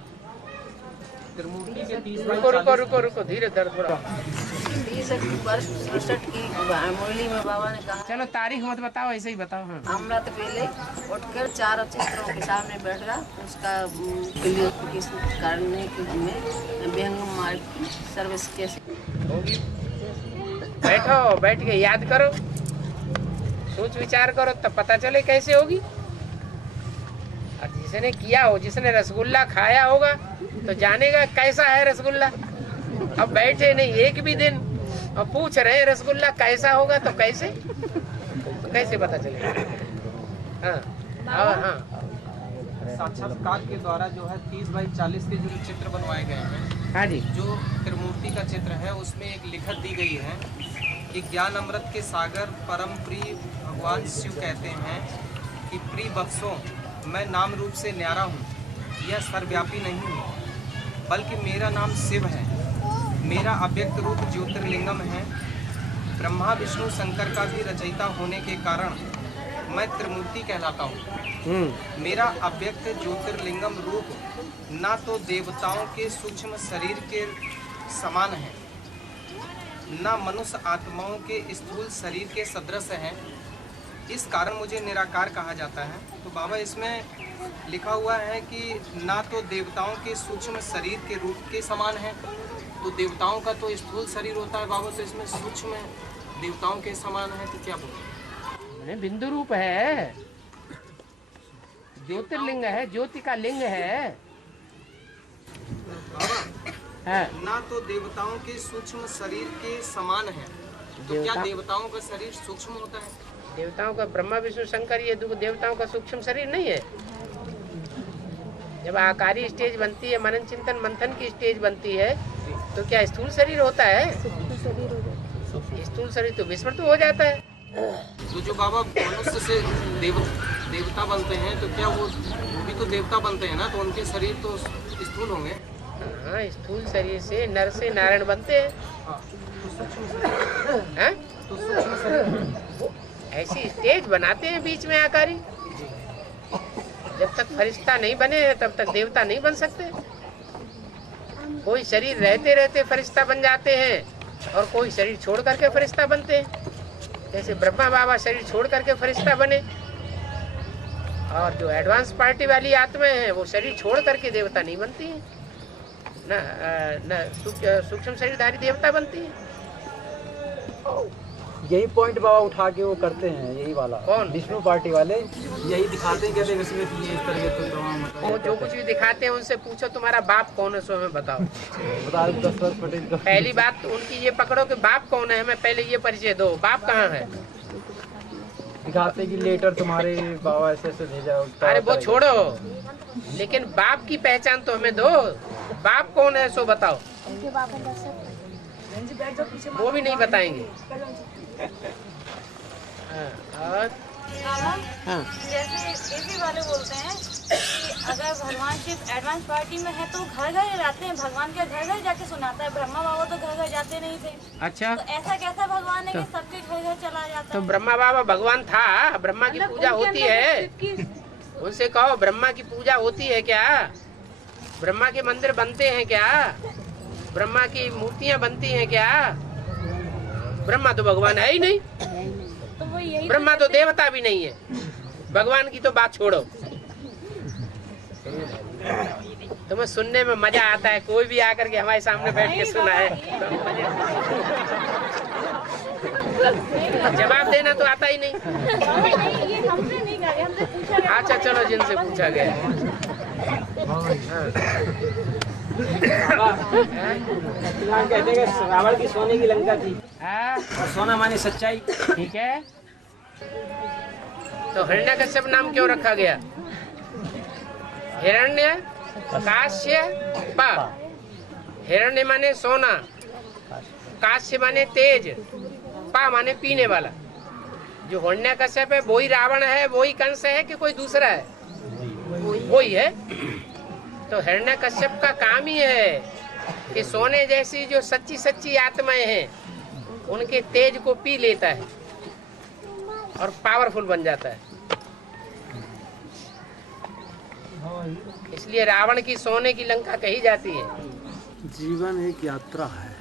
त्रिमूर्ति के 30 रुको धीरे धीरे थोड़ा। 30 अक्टूबर 67 की मुरली में बाबा ने कहा, चलो तारीख मत बताओ, ऐसे ही बताओ। हाँ अमृत पहले उठकर 4 चित्रों के सामने बैठ गया, उसका क्लियरिफिकेशन करने के में व्यंग मार्ग की सर्विस कैसे होगी। बैठो, बैठ के याद करो, सोच विचार करो, तब पता चले कैसे होगी। और जिसने किया हो, जिसने रसगुल्ला खाया होगा तो जानेगा कैसा है रसगुल्ला। अब बैठे नहीं एक भी दिन और पूछ रहे हैं रसगुल्ला कैसा होगा, तो कैसे पता चलेगा। हाँ और हाँ साक्षात्कार के द्वारा जो है 30x40 के जो चित्र बनवाए गए हैं, हाँ जी, जो त्रिमूर्ति का चित्र है उसमें एक लिखत दी गई है कि ज्ञान अमृत के सागर परम प्रिय भगवान शिव कहते हैं कि प्रिय बख्शो, मैं नाम रूप से न्यारा हूँ, यह सर्वव्यापी नहीं हूँ, बल्कि मेरा नाम शिव है। मेरा अव्यक्त रूप ज्योतिर्लिंगम है। ब्रह्मा विष्णु शंकर का भी रचयिता होने के कारण मैं त्रिमूर्ति कहलाता हूँ। मेरा अव्यक्त ज्योतिर्लिंगम रूप ना तो देवताओं के सूक्ष्म शरीर के समान है, ना मनुष्य आत्माओं के स्थूल शरीर के सदृश है। इस कारण मुझे निराकार कहा जाता है। तो बाबा इसमें लिखा हुआ है कि ना तो देवताओं के सूक्ष्म शरीर के रूप के समान है, तो देवताओं का तो स्थूल शरीर होता है बाबा, तो इसमें सूक्ष्म देवताओं के समान है, तो क्या बोले? बिंदु रूप है, ज्योतिर्लिंग है, ज्योति का लिंग है। ना तो देवताओं के सूक्ष्म शरीर के समान है, तो क्या देवताओं का शरीर सूक्ष्म होता है? देवताओं का ब्रह्मा विष्णु शंकर ये देवताओं का सूक्ष्म शरीर नहीं है। जब आकारी स्टेज बनती है, मनन चिंतन मंथन की स्टेज बनती है, तो क्या स्थूल शरीर होता है? स्थूल शरीर तो विस्मृत हो जाता है। तो जो बाबा मनुष्य से देवता बनते हैं, तो क्या वो भी तो देवता बनते हैं ना, तो उनके शरीर तो स्थूल होंगे। हाँ, स्थूल शरीर से नर से नारायण बनते हैं। हाँ? ऐसी स्टेज बनाते हैं बीच में आकारी। जब तक फरिश्ता नहीं बने तब तक देवता नहीं बन सकते। कोई शरीर रहते रहते फरिश्ता बन जाते हैं और कोई शरीर छोड़ करके फरिश्ता बनते हैं। जैसे ब्रह्मा बाबा शरीर छोड़ करके फरिश्ता बने, और जो एडवांस पार्टी वाली आत्माएं हैं वो शरीर छोड़ करके देवता नहीं बनती हैं, न सूक्ष्म शरीरधारी देवता बनती है। यही पॉइंट बाबा उठा के वो करते हैं, यही वाला। कौन? विष्णु पार्टी वाले यही दिखाते हैं, कहते हैं इसमें ये इस तरह के तो वो जो कुछ भी दिखाते हैं उनसे पूछो तुम्हारा बाप कौन है, सो हमें बताओ। बता दो, दशरथ पटेल का। पहली बात तो उनकी ये पकड़ो कि बाप कौन है, हमें पहले ये परिचय दो, बाप कहाँ है। दिखाते कि लेटर तुम्हारे बाबा ऐसे ऐसे भेजा। अरे वो छोड़ो, लेकिन बाप की पहचान तो हमें दो। बाप कौन है सो बताओ। वो भी नहीं बताएंगे। और हाँ। जैसे एपी वाले बोलते हैं कि अगर भगवान शिव एडवांस पार्टी में है तो घर घर जाते हैं, भगवान के घर घर जाके सुनाता है। ब्रह्मा बाबा तो घर घर जाते नहीं थे। अच्छा, तो ऐसा कैसा भगवान है कि सबके घर घर चला जाता तो है? ब्रह्मा बाबा भगवान था, ब्रह्मा की पूजा होती है। उनसे कहो ब्रह्मा की पूजा होती है क्या? ब्रह्मा के मंदिर बनते हैं क्या? ब्रह्मा की मूर्तियाँ बनती हैं क्या? ब्रह्मा तो भगवान है ही नहीं। तो वो यही ब्रह्मा तो देवता भी नहीं है। भगवान की तो बात छोड़ो, तुम्हें सुनने में मजा आता है। कोई भी आकर के हमारे सामने बैठ के सुना है, जवाब देना तो आता ही नहीं। ये हमसे नहीं कहा, हमसे पूछा गया। अच्छा चलो, जिनसे पूछा गया। कहते हैं रावण की सोने की लंका थी, और सोना माने सच्चाई। ठीक है, तो हिरण्यकश्यप नाम क्यों रखा गया? हिरण्य काश्य पा। हिरण्य माने सोना, काश्य माने तेज, पा माने पीने वाला। जो हिरण्यकश्यप है वही रावण है, वही कंस है कि कोई दूसरा है? वही है। तो हिरण्यकश्यप का काम ही है कि सोने जैसी जो सच्ची सच्ची आत्माएं हैं उनके तेज को पी लेता है और पावरफुल बन जाता है। इसलिए रावण की सोने की लंका कही जाती है। जीवन एक यात्रा है।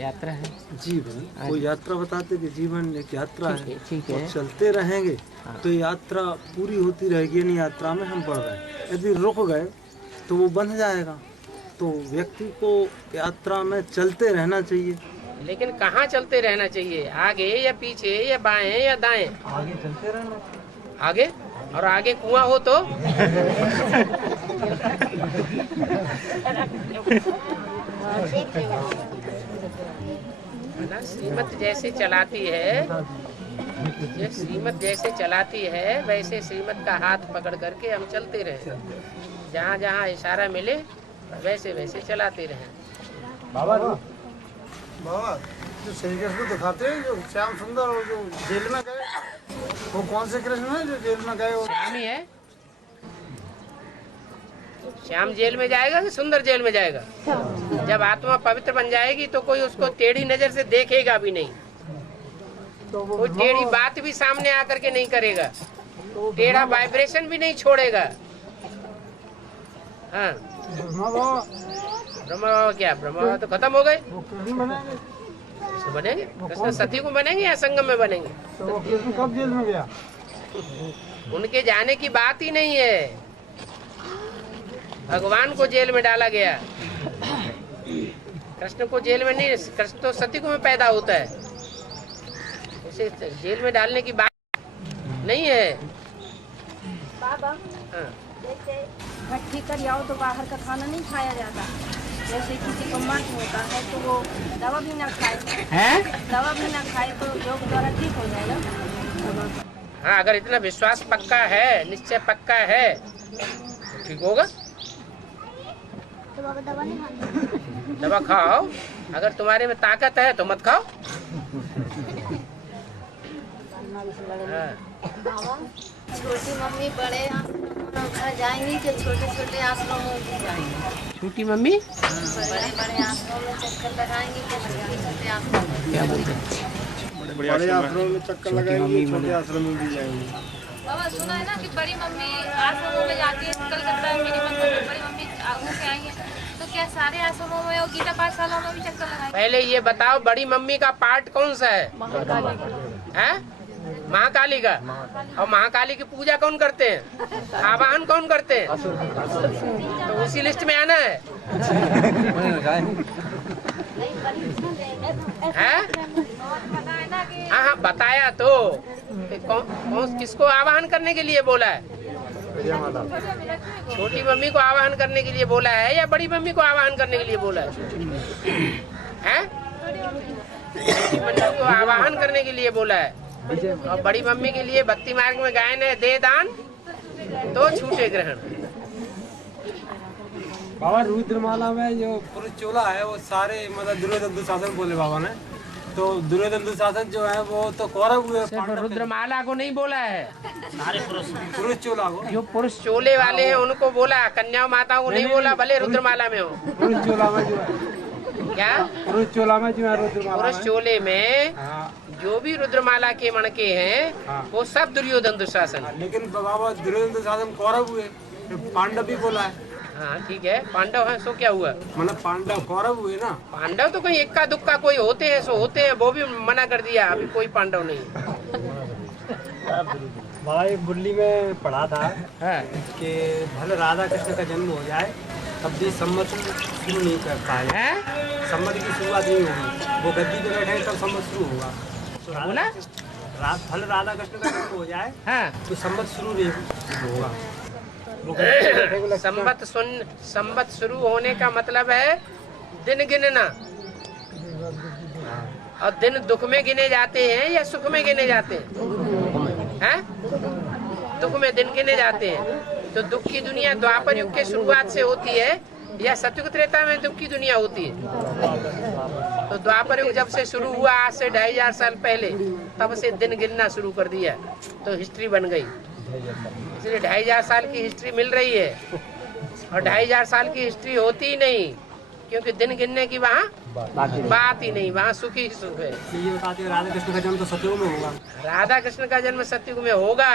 यात्रा है जीवन, वो यात्रा बताते कि जीवन एक यात्रा है। ठीक है। और चलते रहेंगे तो यात्रा पूरी होती रहेगी। यानी यात्रा में हम बढ़ रहे हैं, यदि रुक गए तो वो बंध जाएगा। तो व्यक्ति को यात्रा में चलते रहना चाहिए। लेकिन कहाँ चलते रहना चाहिए? आगे या पीछे या बाएं या दाएं? आगे चलते रहना चाहिए। आगे? और आगे कुआं हो तो? श्रीमत जैसे चलाती है, श्रीमत जैसे चलाती है वैसे श्रीमत का हाथ पकड़ करके हम चलते रहे। जहाँ जहाँ इशारा मिले वैसे वैसे चलाते रहे। बाबा जो श्री कृष्ण दिखाते हैं, जो श्याम सुंदर और जो जेल में गए, वो कौन से कृष्ण है जो जेल में गए? श्याम ही है। श्याम जेल में जाएगा कि सुंदर जेल में जाएगा? जब आत्मा पवित्र बन जाएगी तो कोई उसको टेढ़ी नजर से देखेगा भी नहीं, कोई टेढ़ी बात भी सामने आकर के नहीं करेगा, टेढ़ा वाइब्रेशन भी नहीं छोड़ेगा। हाँ, ब्रह्मा बाबा क्या? ब्रह्मा बाबा तो खत्म हो गए। तो बनेंगे कृष्ण सती को बनेंगे या संगम में बनेंगे? तो वो कृष्ण कब जेल में गया? उनके जाने की बात ही नहीं है। भगवान को जेल में डाला गया, कृष्ण को जेल में नहीं। कृष्ण तो सती को में पैदा होता है, उसे जेल में डालने की बात नहीं है। बाबा हाँ। जैसे भट्टी कर आओ तो बाहर का खाना नहीं खाया जाता। जैसे किसी को मन होता है तो वो दवा भी ना खाए है? दवा भी ना खाए तो योग द्वारा ठीक हो जाएगा। हाँ, अगर इतना विश्वास पक्का है, निश्चय पक्का है, ठीक होगा। तो बाबा दवा नहीं खानी? दवा खाओ, अगर तुम्हारे में ताकत है तो मत खाओ। हाँ। छोटी मम्मी बड़े घर जाएंगी कि छोटे छोटे आश्रमों में जाएंगी? छोटी मम्मी बड़े बड़े आश्रमों में चक्कर लगाएंगे कि छोटे छोटे आश्रमों में? क्या बोलते हैं? बड़े आश्रमों में चक्कर लगाएंगे, छोटे आश्रम में भी जाएंगे। बाबा सुना है ना कि बड़ी मम्मी आश्रमों में जाती है। कलकत्ता में मेरी बड़ी मम्मी होके आई है, तो क्या सारे आश्रमों में और गीता पाठशाला में भी चक्कर लगाएंगे? पहले ये बताओ, बड़ी मम्मी का पार्ट कौन सा है? हैं? महाकाली का। और महाकाली की पूजा कौन करते हैं? आवाहन कौन करते हैं? तो उसी लिस्ट में आना है। हाँ, बताया तो कौन किसको आवाहन करने के लिए बोला है? छोटी मम्मी को आवाहन करने के लिए बोला है या बड़ी मम्मी को आवाहन करने के लिए बोला है? छोटी मम्मी को आवाहन करने के लिए बोला है, और बड़ी मम्मी के लिए भक्ति मार्ग में गायन है, दे दान तो छूटे ग्रहण। बाबा रुद्रमाला में जो पुरुष चोला है वो सारे मतलब दुर्योधन दुशासन बोले बाबा ने। तो दुर्योधन दुशासन जो है वो तो कौरव हुए। सिर्फ रुद्रमाला को नहीं बोला है, सारे पुरुष चोला को, जो पुरुष चोले वाले हैं उनको बोला, कन्या माताओं को नहीं बोला, भले रुद्रमाला में हो। पुरुष चोला में जो है, क्या पुरुष चोला में जो है रुद्रमाला पुरुष चोले में जो भी रुद्रमाला के मणके हैं वो सब दुर्योधन दुशासन। लेकिन बाबा दुर्योधन दुशासन कौरव हुए, पांडव भी बोला है। हाँ ठीक है, पांडव है, सो क्या हुआ? मतलब पांडव कौरव हुए ना। पांडव तो कहीं इक्का दुक्का कोई होते हैं, सो होते हैं, वो भी मना कर दिया, अभी कोई पांडव नहीं। बाबा एक बुल्ली में पढ़ा था कि भले राधा कृष्ण का जन्म हो जाए तब भी सम्मत शुरू नहीं कर पाए, सम्मत की शुरुआत नहीं होगी। वो गद्दी पे बैठे तब सम्मत शुरू होगा। तो बोला भले राधा कृष्ण का जन्म हो जाए तो सम्मत शुरू नहीं होगा। संवत शुरू होने का मतलब है दिन गिनना। और दिन दुख में गिने जाते हैं या सुख में गिने जाते हैं? दुख में दिन गिने जाते हैं। तो दुख की दुनिया द्वापर युग के शुरुआत से होती है या सतयुग त्रेता में दुख की दुनिया होती है? तो द्वापर युग जब से शुरू हुआ, आज से 2500 साल पहले, तब से दिन गिनना शुरू कर दिया, तो हिस्ट्री बन गई। इसलिए 2500 साल की हिस्ट्री मिल रही है, और 2500 साल की हिस्ट्री होती ही नहीं, क्योंकि दिन गिनने की वहाँ बात ही नहीं, वहाँ सुख ही सुख है। ये बताते हैं राधा कृष्ण का जन्म तो सतयुग में होगा। राधा कृष्ण का जन्म सतयुग में होगा,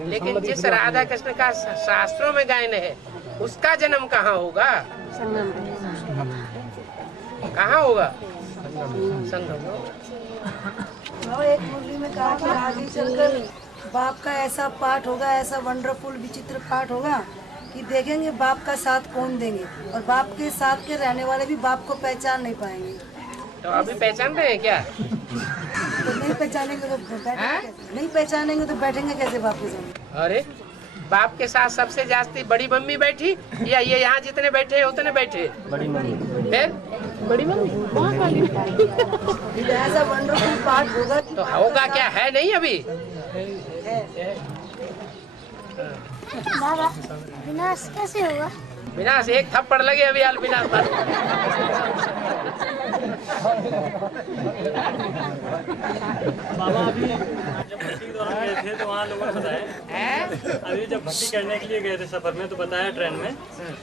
लेकिन जिस राधा कृष्ण का शास्त्रों में गायन है उसका जन्म कहाँ होगा? कहाँ होगा? संगम। और एक मुरली में कहा कि आगे चलकर बाप का ऐसा पाठ होगा, ऐसा वंडरफुल विचित्र पाठ होगा कि देखेंगे बाप का साथ कौन देंगे, और बाप के साथ के रहने वाले भी बाप को पहचान नहीं पाएंगे। तो अभी पहचान रहे हैं क्या? तो नहीं पहचानेंगे तो बैठेंगे, नहीं पहचानेंगे तो बैठेंगे कैसे बाप के साथ? अरे बाप के साथ सबसे जास्ती बड़ी मम्मी बैठी, या ये यहाँ जितने बैठे हैं उतने बैठे? बड़ी मम्मी। फिर बड़ी मम्मी ऐसा वंडरफुल पाठ होगा तो होगा क्या? है नहीं अभी? बाबा विनाश कैसे होगा? विनाश एक थप्पड़ लगे अभी हाल विनाश पर। बाबा अभी जब भट्टी के दौरान गए थे तो वहाँ लोगों ने बताया, अभी जब भट्टी करने के लिए गए थे सफर में तो बताया ट्रेन में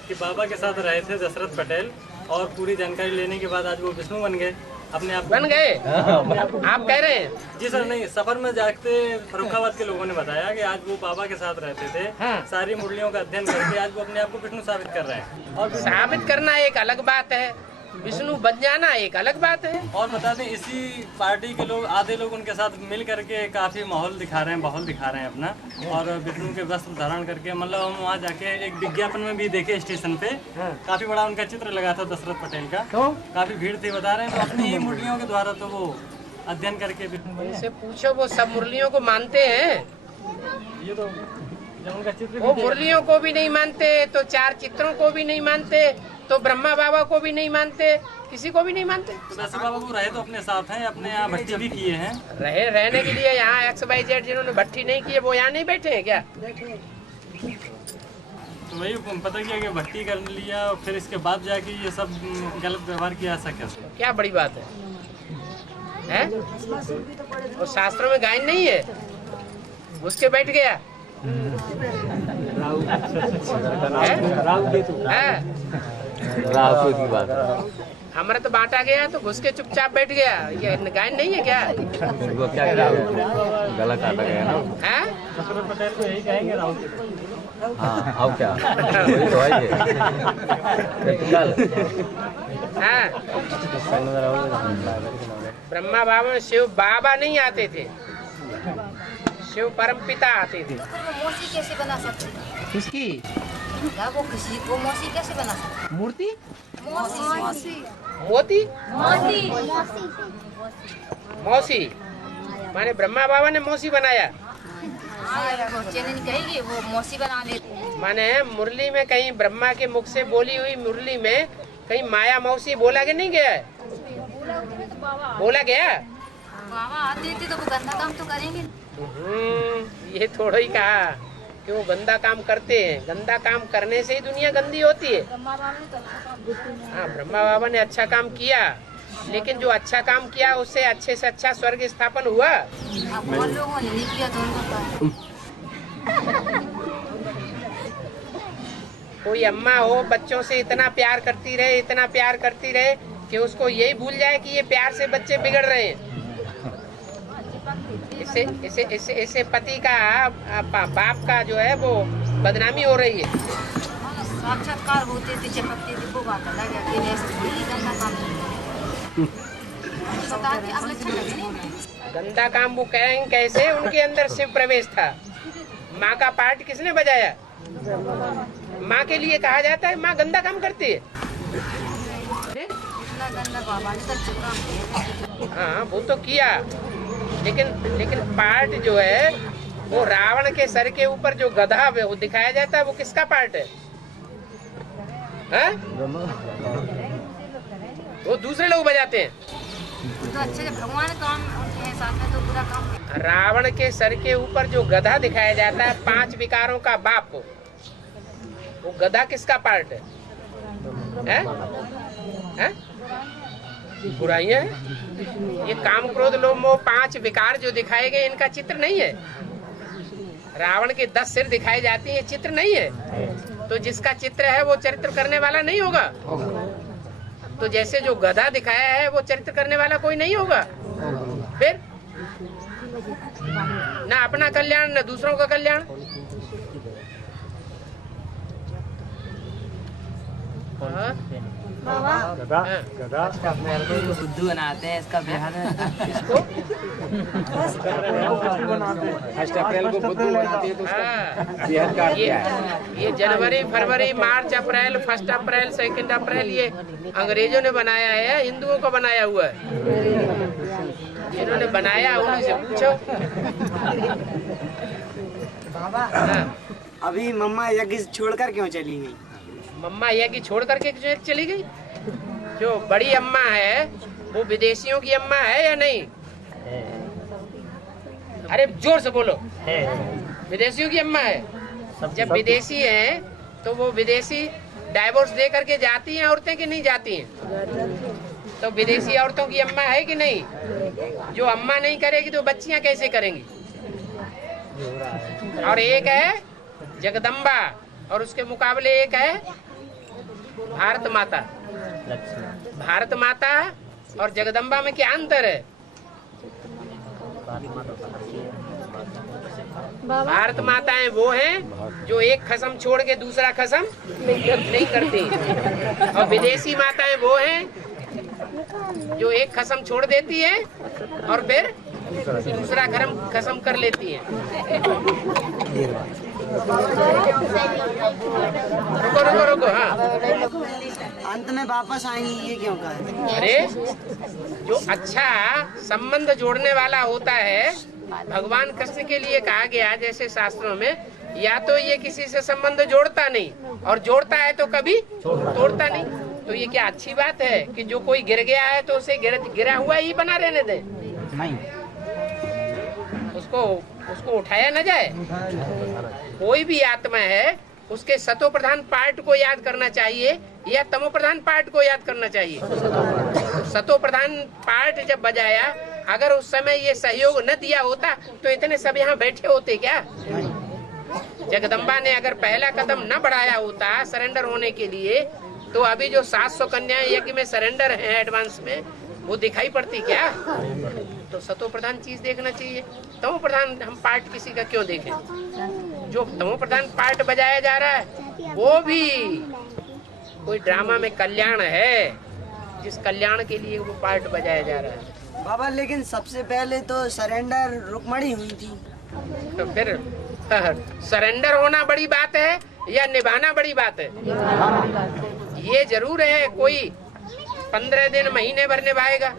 कि बाबा के साथ रहे थे दशरथ पटेल, और पूरी जानकारी लेने के बाद आज वो विष्णु बन गए अपने आप। बन गए? आप कह रहे हैं? जी सर, नहीं, सफर में जाते फर्रुखाबाद के लोगों ने बताया कि आज वो बाबा के साथ रहते थे। सारी मुरलियों का अध्ययन करके आज वो अपने आप को विष्णु साबित कर रहे हैं। और साबित करना एक अलग बात है, विष्णु बन जाना एक अलग बात है। और बता दें इसी पार्टी के लोग आधे लोग उनके साथ मिल करके काफी माहौल दिखा रहे हैं अपना, और विष्णु के वस्त्र धारण करके, मतलब हम वहाँ जाके एक विज्ञापन में भी देखे स्टेशन पे काफी बड़ा उनका चित्र लगा था दशरथ पटेल का, तो काफी भीड़ थी बता रहे हैं। तो अपनी ही मुरलियों के द्वारा तो वो अध्ययन करके उनसे पूछो वो सब मुरलियों को मानते हैं? ये तो जब उनका चित्र वो मुरलियों को भी नहीं मानते, तो चार चित्रों को भी नहीं मानते, तो ब्रह्मा बाबा को भी नहीं मानते, किसी को भी नहीं मानते। तो वैसे बाबा वो रहे तो अपने साथ हैं, अपने यहाँ भट्टी भी किए हैं। रहने के लिए यहाँ XYZ जिन्होंने भट्टी नहीं की है वो यहाँ नहीं बैठे हैं क्या? तो वही पता किया कि भट्टी कर लिया, फिर इसके बाद जाके ये सब गलत व्यवहार किया, ऐसा कैसे? क्या बड़ी बात है? और शास्त्रों में गायन नहीं है, उसके बैठ गया। राहु की बात, अमृत बांटा गया तो घुस के चुपचाप बैठ गया, ये गायन नहीं है क्या? वो क्या गला काटा गया ना? हैं? दशरथ पटेल को यही कहेंगे राहु। हाँ, अब क्या? वही तो है ये। ब्रह्मा बाबा में शिव बाबा नहीं आते थे, शिव परमपिता आते थे। मौसी कैसे बना सकते हैं? किसकी? वो किसी को मौसी कैसे बना सकते हैं? मूर्ति? मौसी मोती? मौसी मौसी माने ब्रह्मा बाबा ने मौसी बनाया। चैलेंज कहेगी वो मौसी बना लेते हैं। माने मुरली में कहीं ब्रह्मा के मुख से बोली हुई मुरली में कहीं माया मौसी बोला के नहीं गया है? बोला गया? बाबा आते थे तो वो गंदा काम तो करेंगे। ये थोड़ा ही कहा कि वो गंदा काम करते हैं, गंदा काम करने से ही दुनिया गंदी होती है। हाँ, ब्रह्मा बाबा ने अच्छा काम किया, लेकिन जो अच्छा काम किया उससे अच्छे से अच्छा स्वर्ग स्थापन हुआ। लोगों ने नहीं किया तो उनको कोई अम्मा हो बच्चों से इतना प्यार करती रहे कि उसको यही भूल जाए कि ये प्यार से बच्चे बिगड़ रहे हैं। इससे पति का बाप का जो है वो बदनामी हो रही है। साक्षात्कार होते थे, चपकते थे, वो बात अलग है। फिर ऐसे थोड़ी गंदा काम गंदा काम वो कहेंगे कैसे? उनके अंदर शिव प्रवेश था। माँ का पार्ट किसने बजाया? माँ के लिए कहा जाता है माँ गंदा काम करती है। हाँ, वो तो किया, लेकिन पार्ट जो है वो रावण के सर के ऊपर जो गधा वो दिखाया जाता है, वो किसका पार्ट है? वो दूसरे लोग बजाते हैं। तो अच्छे से भगवान काम उनके साथ में तो पूरा काम। रावण के सर के ऊपर जो गधा दिखाया जाता है, 5 विकारों का बाप, वो गधा किसका पार्ट है? हैं? बुराइयां हैं। ये काम क्रोध लोभ मोह 5 विकार जो दिखाए गए, इनका चित्र नहीं है। रावण के 10 सिर दिखाई जाती है, चित्र नहीं है। तो जिसका चित्र है वो चरित्र करने वाला नहीं होगा। तो जैसे जो गधा दिखाया है वो चरित्र करने वाला कोई नहीं होगा। फिर ना अपना कल्याण ना दूसरों का कल्याण। बुद्धू बनाते हैं इसका बिहार में। फर्स्ट अप्रैल को बुद्धू बनाती है तो बिहार का क्या है? ये जनवरी, फरवरी, मार्च, अप्रैल, 1 अप्रैल, 2 अप्रैल ये अंग्रेजों ने बनाया है, हिंदुओं को बनाया हुआ है। इन्होंने बनाया, उन्हीं से पूछो। बाबा अभी मम्मा यज्ञ छोड़कर क्यों चली गई? मम्मा यज्ञ छोड़ करके क्यों चली गई? जो बड़ी अम्मा है वो विदेशियों की अम्मा है या नहीं? अरे जोर से बोलो। विदेशियों की अम्मा है। जब विदेशी हैं तो वो विदेशी डाइवोर्स दे करके जाती हैं औरतें कि नहीं जाती हैं? तो विदेशी औरतों की अम्मा है कि नहीं? जो अम्मा नहीं करेगी तो बच्चियां कैसे करेंगी? और एक है जगदम्बा और उसके मुकाबले एक है भारत माता। भारत माता और जगदम्बा में क्या अंतर है? भारत माताएं वो हैं जो एक खसम छोड़ के दूसरा खसम नहीं करती, और विदेशी माताएं वो हैं जो एक खसम छोड़ देती है और फिर दूसरा खसम कर लेती है। रुको। हाँ, अंत में वापस आएंगी ये क्यों कहा? अरे जो अच्छा संबंध जोड़ने वाला होता है, भगवान कृष्ण के लिए कहा गया जैसे शास्त्रों में, या तो ये किसी से संबंध जोड़ता नहीं, और जोड़ता है तो कभी तोड़ता नहीं। तो ये क्या अच्छी बात है कि जो कोई गिर गया है तो उसे गिरा हुआ ही बना रहने दे? नहीं, उसको उठाया न जाए। कोई भी आत्मा है उसके सतो प्रधान पार्ट को याद करना चाहिए या तमो प्रधान पार्ट को याद करना चाहिए? सतो प्रधान पार्ट जब बजाया, अगर उस समय ये सहयोग न दिया होता तो इतने सब यहाँ बैठे होते क्या? जगदम्बा ने अगर पहला कदम न बढ़ाया होता सरेंडर होने के लिए, तो अभी जो 700 कन्याएं यज्ञ में सरेंडर हैं एडवांस में, वो दिखाई पड़ती क्या? तो सतो प्रधान चीज देखना चाहिए। तमो प्रधान हम पार्ट किसी का क्यों देखें? जो तमो प्रधान पार्ट बजाया जा रहा है वो भी कोई ड्रामा में कल्याण है, जिस कल्याण के लिए वो पार्ट बजाया जा रहा है। बाबा लेकिन सबसे पहले तो सरेंडर रुक्मणी हुई थी, तो फिर सरेंडर होना बड़ी बात है या निभाना बड़ी बात है? ये जरूर है, कोई 15 दिन महीने भर निभाएगा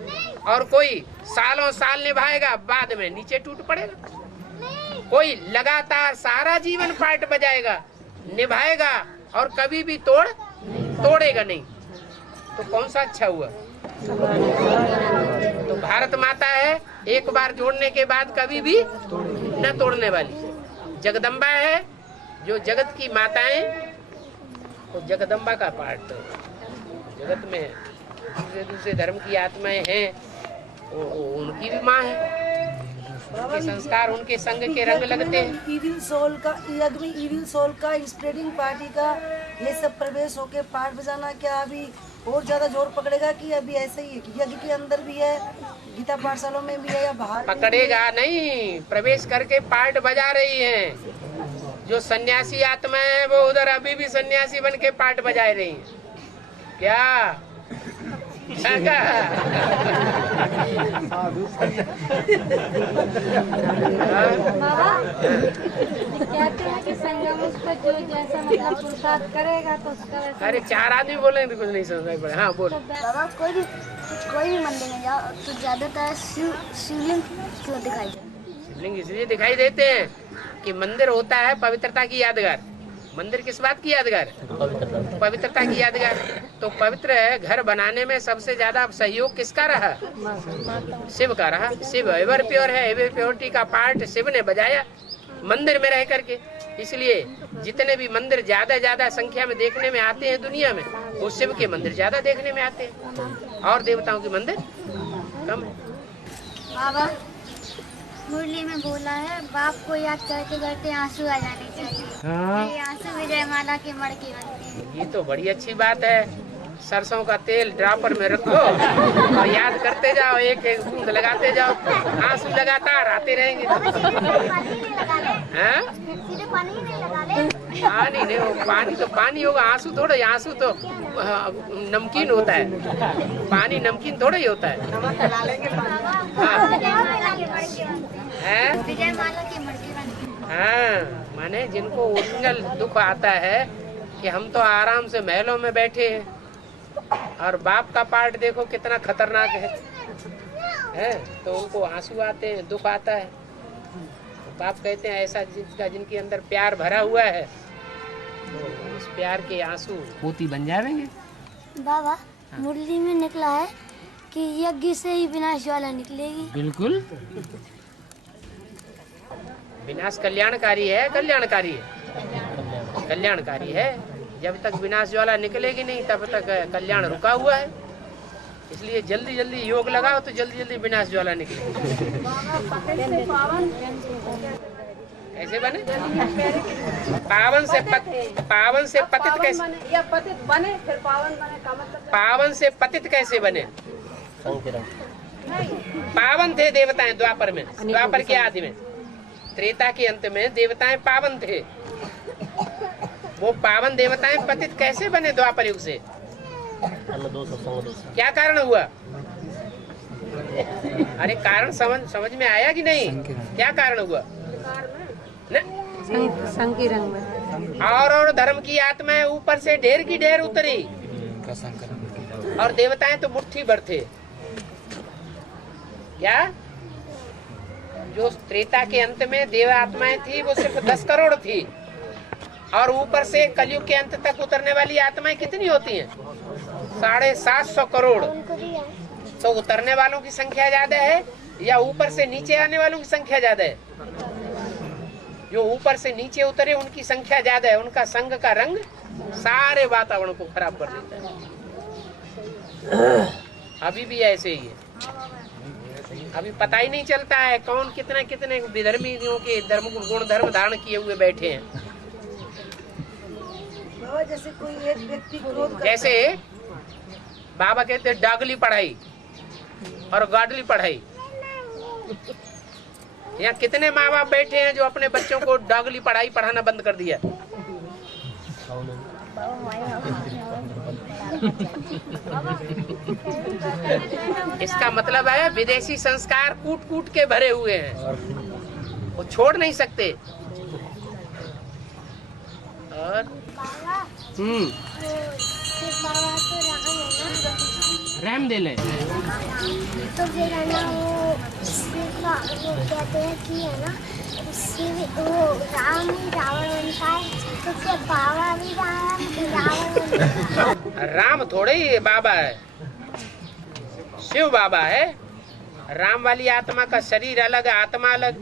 और कोई सालों साल निभाएगा, बाद में नीचे टूट पड़ेगा। कोई लगातार सारा जीवन पार्ट बजाएगा, निभाएगा और कभी भी तोड़ेगा नहीं, तो कौन सा अच्छा हुआ? तो भारत माता है, एक बार जोड़ने के बाद कभी भी न तोड़ने वाली। जगदम्बा है जो जगत की माताएं, तो जगदम्बा का पार्ट जगत में दूसरे धर्म की आत्माएं हैं, उनकी भी माँ है, उनके संस्कार, उनके संग के रंग लगते हैं। इविल सोल का यज्ञ में इविल सोल का स्प्रेडिंग पार्टी का ये सब प्रवेश होके पार्ट बजाना क्या अभी और ज्यादा जोर पकड़ेगा कि अभी ऐसे ही यज्ञ के अंदर भी है, गीता पाठशालों में भी है या बाहर? पकड़ेगा नहीं, प्रवेश करके पार्ट बजा रही हैं। जो सन्यासी आत्माएं हैं वो उधर अभी भी सन्यासी बन के पार्ट बजा रही हैं। क्या कहते हैं कि संगम उसका जो जैसा मतलब पुरुषार्थ करेगा तो उसका वैसा। अरे 4 आदमी बोलेंगे तो कुछ नहीं समझ पड़े। हाँ बोल। बाबा कोई भी मंदिर में जाओ तो ज्यादातर शिवलिंग क्यों दिखाई देते? शिवलिंग इसलिए दिखाई देते हैं कि मंदिर होता है पवित्रता की यादगार। मंदिर किस बात की यादगार? पवित्रता की यादगार। तो पवित्र घर बनाने में सबसे ज्यादा सहयोग किसका रहा? शिव का रहा। शिव एवर प्योर है, एवर प्योरिटी का पार्ट शिव ने बजाया मंदिर में रह करके। इसलिए जितने भी मंदिर ज्यादा संख्या में देखने में आते हैं दुनिया में, वो शिव के मंदिर ज्यादा देखने में आते हैं और देवताओं के मंदिर कम। बाबा मुरली में बोला है, बाप को याद करते करते आंसू आ जाने चाहिए। ये आंसू विजय माला के मड़के बनते हैं। ये तो बड़ी अच्छी बात है। सरसों का तेल ड्रॉपर में रखो और याद करते जाओ, एक एक बूंद लगाते जाओ, आंसू लगातार आते रहेंगे। सीधे पानी नहीं लगा ले। पानी नहीं, वो पानी तो पानी होगा, आंसू थोड़ा ही। आंसू तो नमकीन होता है, पानी नमकीन थोड़ा ही होता है। हाँ, माने जिनको ओरिजिनल दुख आता है कि हम तो आराम से महलों में बैठे हैं और बाप का पार्ट देखो कितना खतरनाक है, तो उनको आंसू आते हैं, दुख आता है। बाप कहते हैं ऐसा जिनके अंदर प्यार भरा हुआ है तो उस प्यार के आंसू मोती बन जाएंगे। बाबा, मुरली में निकला है कि यज्ञ से ही विनाश ज्वाला निकलेगी। बिल्कुल, विनाश कल्याणकारी है, कल्याणकारी है, कल्याणकारी है। जब तक विनाश ज्वाला निकलेगी नहीं तब तक कल्याण रुका हुआ है। इसलिए जल्दी जल्दी योग लगाओ तो जल्दी जल्दी विनाश ज्वाला निकलेगी। कैसे बने? पावन से पतित कैसे? या पतित बने फिर पावन बने का मतलब? पावन से पतित कैसे बने? पावन थे देवताएं द्वापर में, द्वापर के आदि में। त्रेता के अंत में देवताएं पावन थे। वो पावन देवताएं पतित कैसे बने द्वापर युग से? क्या कारण हुआ? अरे कारण समझ में आया कि नहीं? क्या कारण हुआ? संकीरंग में और धर्म की आत्माएं ऊपर से ढेर की ढेर उतरी और देवताएं तो मुट्ठी भर थे। क्या? जो त्रेता के अंत में देव आत्माएं थी वो सिर्फ 10 करोड़ थी और ऊपर से कलयुग के अंत तक उतरने वाली आत्माएं कितनी होती हैं? 750 करोड़। तो उतरने वालों की संख्या ज्यादा है या ऊपर से नीचे आने वालों की संख्या ज्यादा है? जो ऊपर से नीचे उतरे उनकी संख्या ज्यादा है। उनका संग का रंग सारे वातावरण को खराब कर देता है। अभी भी ऐसे ही है। अभी पता ही नहीं चलता है कौन कितने विधर्मियों के गुण धर्म धारण किए हुए बैठे हैं। जैसे कोई एक व्यक्ति क्रोध जैसे बाबा कहते हैं डागली पढ़ाई और गाडली पढ़ाई। यहाँ कितने माँ बाप बैठे हैं जो अपने बच्चों को डागली पढ़ाई पढ़ाना बंद कर दिया? इसका मतलब है विदेशी संस्कार कूट कूट के भरे हुए हैं, वो छोड़ नहीं सकते। और रैम दे ले तो फिर है ना वो कहते हैं कि है ना वो राम ही रावण बनता है तो फिर बाबा भी रावण बनता है। राम थोड़े ही बाबा है, शिव बाबा है। राम वाली आत्मा का शरीर अलग, आत्मा अलग,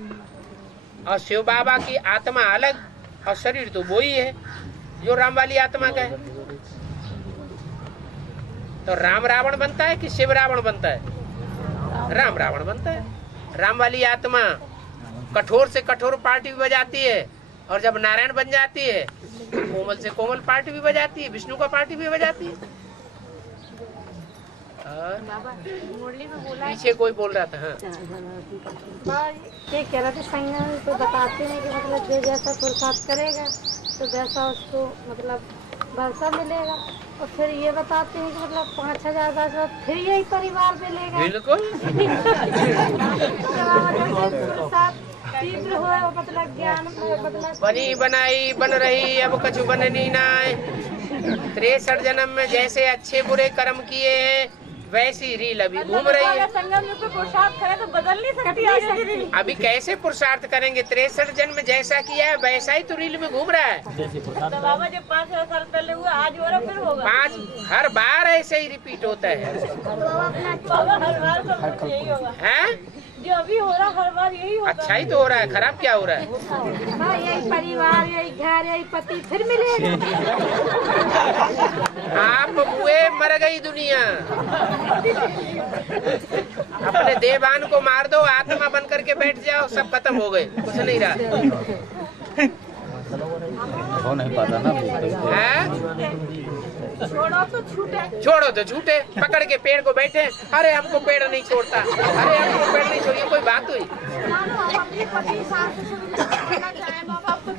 और शिव बाबा की आत्मा अलग और शरीर तो वो ही है जो राम वाली आत्मा का है। तो राम रावण बनता है कि शिव रावण बनता है? राम रावण बनता है। राम वाली आत्मा कठोर से कठोर पार्टी भी बजाती है और जब नारायण बन जाती है कोमल से कोमल पार्टी भी बजाती है, विष्णु का पार्टी भी बजाती है। पीछे कोई बोल रहा था। हाँ, ये कह रहा था संज्ञान तो बताते हैं कि मतलब जो जैसा पुरुषार्थ करेगा तो वैसा उसको मतलब वर्षा मिलेगा। और फिर ये बताते हैं कि मतलब 5,000 वर्ष बाद फिर यही परिवार मिलेगा। बिल्कुल। तीव्र हो मतलब ज्ञान मतलब बनी बनाई बन रही अब कछु बननी ना। 63 जन्म में जैसे अच्छे बुरे कर्म किए हैं वैसी रील अभी घूम रही है। पुरुषार्थ करें तो बदल नहीं सकती। अभी कैसे पुरुषार्थ करेंगे? 63 जन्म जैसा किया है वैसा ही तो रील में घूम रहा है। तो बाबा जब 5,000 साल पहले हुआ आज हो रहा फिर होगा। हर बार ऐसे ही रिपीट होता है। बाबा हर बार सब यही होगा। हैं? जो अभी हो रहा हर बार यही होगा। अच्छा ही तो हो रहा है, खराब क्या हो रहा है? हाँ, यही परिवार, यही घर, यही पति फिर मिलेगा। आप बुए मर गई दुनिया। अपने देवान को मार दो, आत्मा बन करके बैठ जाओ, सब खत्म हो गए, कुछ नहीं रहा। हो नहीं पाता ना। छोड़ो तो झूठे पकड़ के पेड़ को बैठे। अरे हमको पेड़ नहीं छोड़ता, अरे हमको पेड़ नहीं छोड़िए, कोई बात हुई? अपनी पति सास से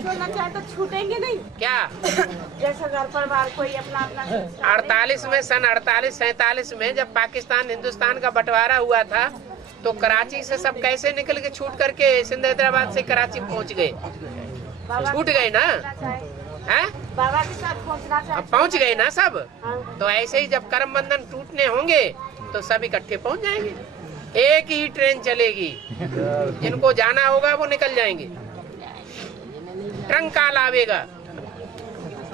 छोड़ना चाहे तो छूटेंगे नहीं क्या? जैसे घर परिवार कोई अपना अपना 48 में, सन 48-47 में जब पाकिस्तान हिंदुस्तान का बंटवारा हुआ था तो कराची से सब कैसे निकल के छूट करके सिंध हैदराबाद से कराची पहुंच गए? छूट गए ना, हैं? बाबा के साथ पहुंचना चाहिए। पहुंच गए ना सब। तो ऐसे ही जब कर्म बंधन टूटने होंगे तो सब इकट्ठे पहुंच जाएंगे। एक ही ट्रेन चलेगी, जिनको जाना होगा वो निकल जाएंगे। ट्रंक काल आवेगा,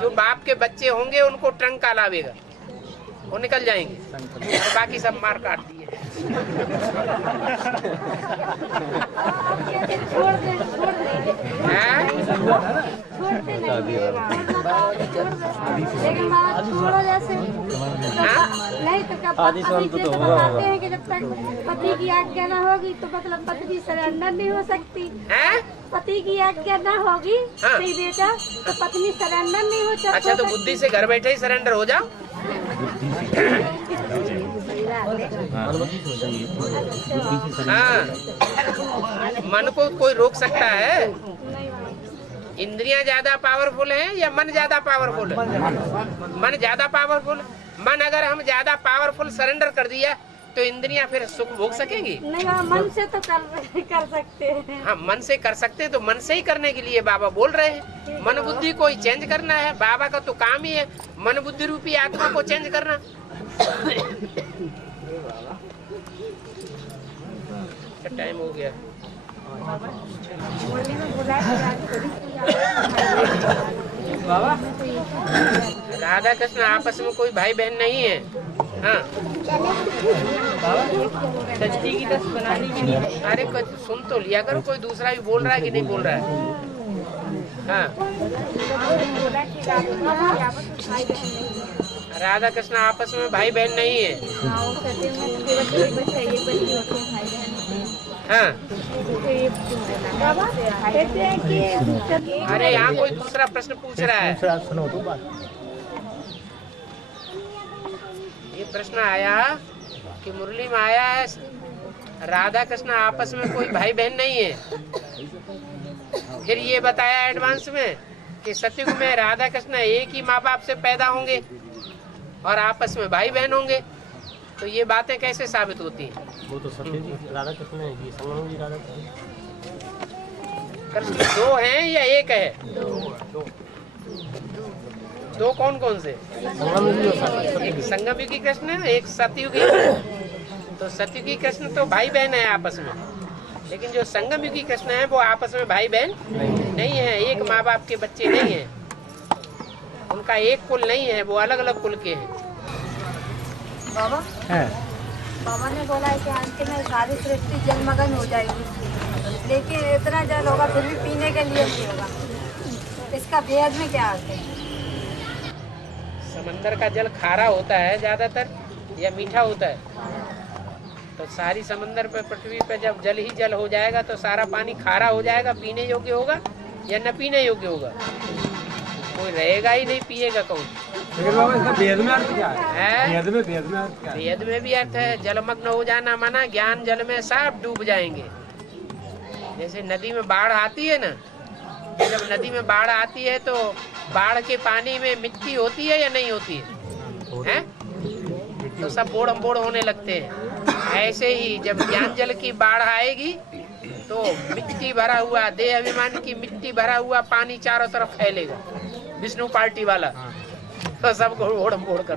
जो बाप के बच्चे होंगे उनको ट्रंक काल आवेगा, वो निकल जाएंगे और बाकी सब मार काट दिए। लेकिन छोड़ो जैसे नहीं तो बताते हैं कि जब तक पति की आज्ञा न होगी तो मतलब पत्नी सरेंडर नहीं हो सकती। पति की आज्ञा न होगी नहीं बेटा तो पत्नी सरेंडर नहीं हो सकती। अच्छा, तो बुद्धि से घर बैठे ही सरेंडर हो जाओ। हाँ, मन को कोई रोक सकता है? इंद्रियां ज्यादा पावरफुल हैं या मन ज्यादा पावरफुल है? मन ज्यादा पावरफुल। मन अगर हम ज्यादा पावरफुल सरेंडर कर दिया तो इंद्रियां फिर सुख भोग सकेंगी? नहीं, मन से तो कर सकते हैं। हाँ, मन से कर सकते हैं, तो मन से ही करने के लिए बाबा बोल रहे हैं। मन बुद्धि को ही चेंज करना है, बाबा का तो काम ही है मन बुद्धि रूपी आत्मा को चेंज करना। टाइम हो गया। राधा कृष्ण आपस में कोई भाई बहन नहीं है। हाँ, अरे सुन तो लिया करो, कोई दूसरा भी बोल रहा है कि नहीं बोल रहा है? हाँ, राधा कृष्ण आपस में भाई बहन नहीं है। हाँ, अरे यहाँ कोई दूसरा प्रश्न पूछ रहा है। सुनो तो बात। ये प्रश्न आया कि मुरली में आया है राधा कृष्ण आपस में कोई भाई बहन नहीं है। फिर ये बताया एडवांस में कि सतयुग में राधा कृष्ण एक ही माँ बाप से पैदा होंगे और आपस में भाई बहन होंगे। तो ये बातें कैसे साबित होती हैं? वो तो सतयुग राधा कृष्ण है जी, संगम जी राधा कृष्ण दो हैं या एक है? दो कौन कौन से? एक संगम युगी कृष्ण है, एक सतयुगी। तो सतयुगी कृष्ण तो भाई बहन है आपस में, लेकिन जो संगम युगी कृष्ण है वो आपस में भाई बहन नहीं है, एक माँ बाप के बच्चे नहीं है, उनका एक कुल नहीं है, वो अलग अलग कुल के हैं। बाबा बाबा ने बोला है कि अंत में सारी सृष्टि जलमग्न हो जाएगी, लेकिन इतना जल होगा फिर भी पीने के लिए नहीं होगा। इसका भेद में क्या अर्थ है? समंदर का जल खारा होता है ज्यादातर या मीठा होता है? तो सारी समंदर पे पृथ्वी पे जब जल ही जल हो जाएगा तो सारा पानी खारा हो जाएगा, पीने योग्य होगा या न पीने योग्य होगा? कोई रहेगा ही नहीं, पिएगा कौन? वेद में अर्थ क्या है? वेद में अर्थ क्या है? वेद में भी अर्थ है, जलमग्न हो जाना माना ज्ञान जल में सब डूब जाएंगे। जैसे नदी में बाढ़ आती है ना, जब नदी में बाढ़ आती है तो बाढ़ के पानी में मिट्टी होती है या नहीं होती है? तो सब बोड़ बोड़ होने लगते हैं। ऐसे ही जब ज्ञान जल की बाढ़ आएगी तो मिट्टी भरा हुआ, देह अभिमान की मिट्टी भरा हुआ पानी चारों तरफ फैलेगा, विष्णु पार्टी वाला, तो सबको बोड़ बोड़ कर।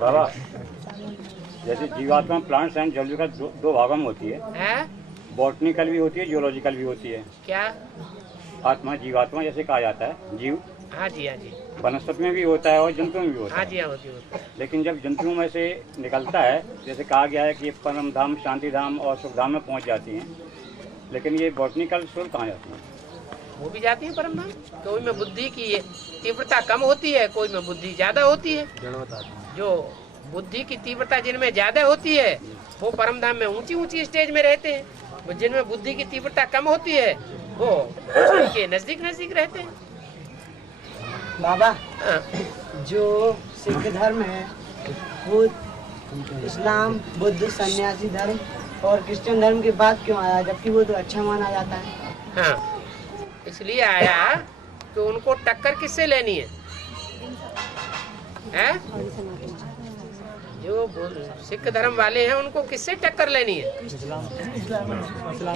जैसे जीवात्मा प्लांट्स एंड जल का दो भागों में होती है, बॉटनिकल भी होती है, जियोलॉजिकल भी होती है। क्या आत्मा जीवात्मा जैसे कहा जाता है, जीव? हाँ जी, हाँ जी। वनस्पति में भी होता है और जंतुओं में भी होता है। हाँ जी, हाँ होती है। लेकिन जब जंतुओं में से निकलता है, जैसे कहा गया है कि ये परम धाम, शांति धाम और सुख धाम में पहुंच जाती हैं, लेकिन ये बॉटनिकल सोल कहाँ जाती है? वो भी जाती है परम धाम। कोई में बुद्धि की तीव्रता कम होती है, कोई में बुद्धि ज्यादा होती है। जो बुद्धि की तीव्रता जिनमें ज्यादा होती है वो परम धाम में ऊंची ऊंची स्टेज में रहते हैं, जिनमें बुद्धि की तीव्रता कम होती है वो के नजदीक नजदीक रहते हैं। बाबा, जो सिख धर्म है वो इस्लाम, बुद्ध, सन्यासी धर्म और क्रिश्चियन धर्म के बाद क्यों आया, जबकि वो तो अच्छा माना जाता है? हाँ, इसलिए आया तो उनको टक्कर किससे लेनी है? हैं? जो सिख धर्म वाले हैं उनको किससे टक्कर लेनी है?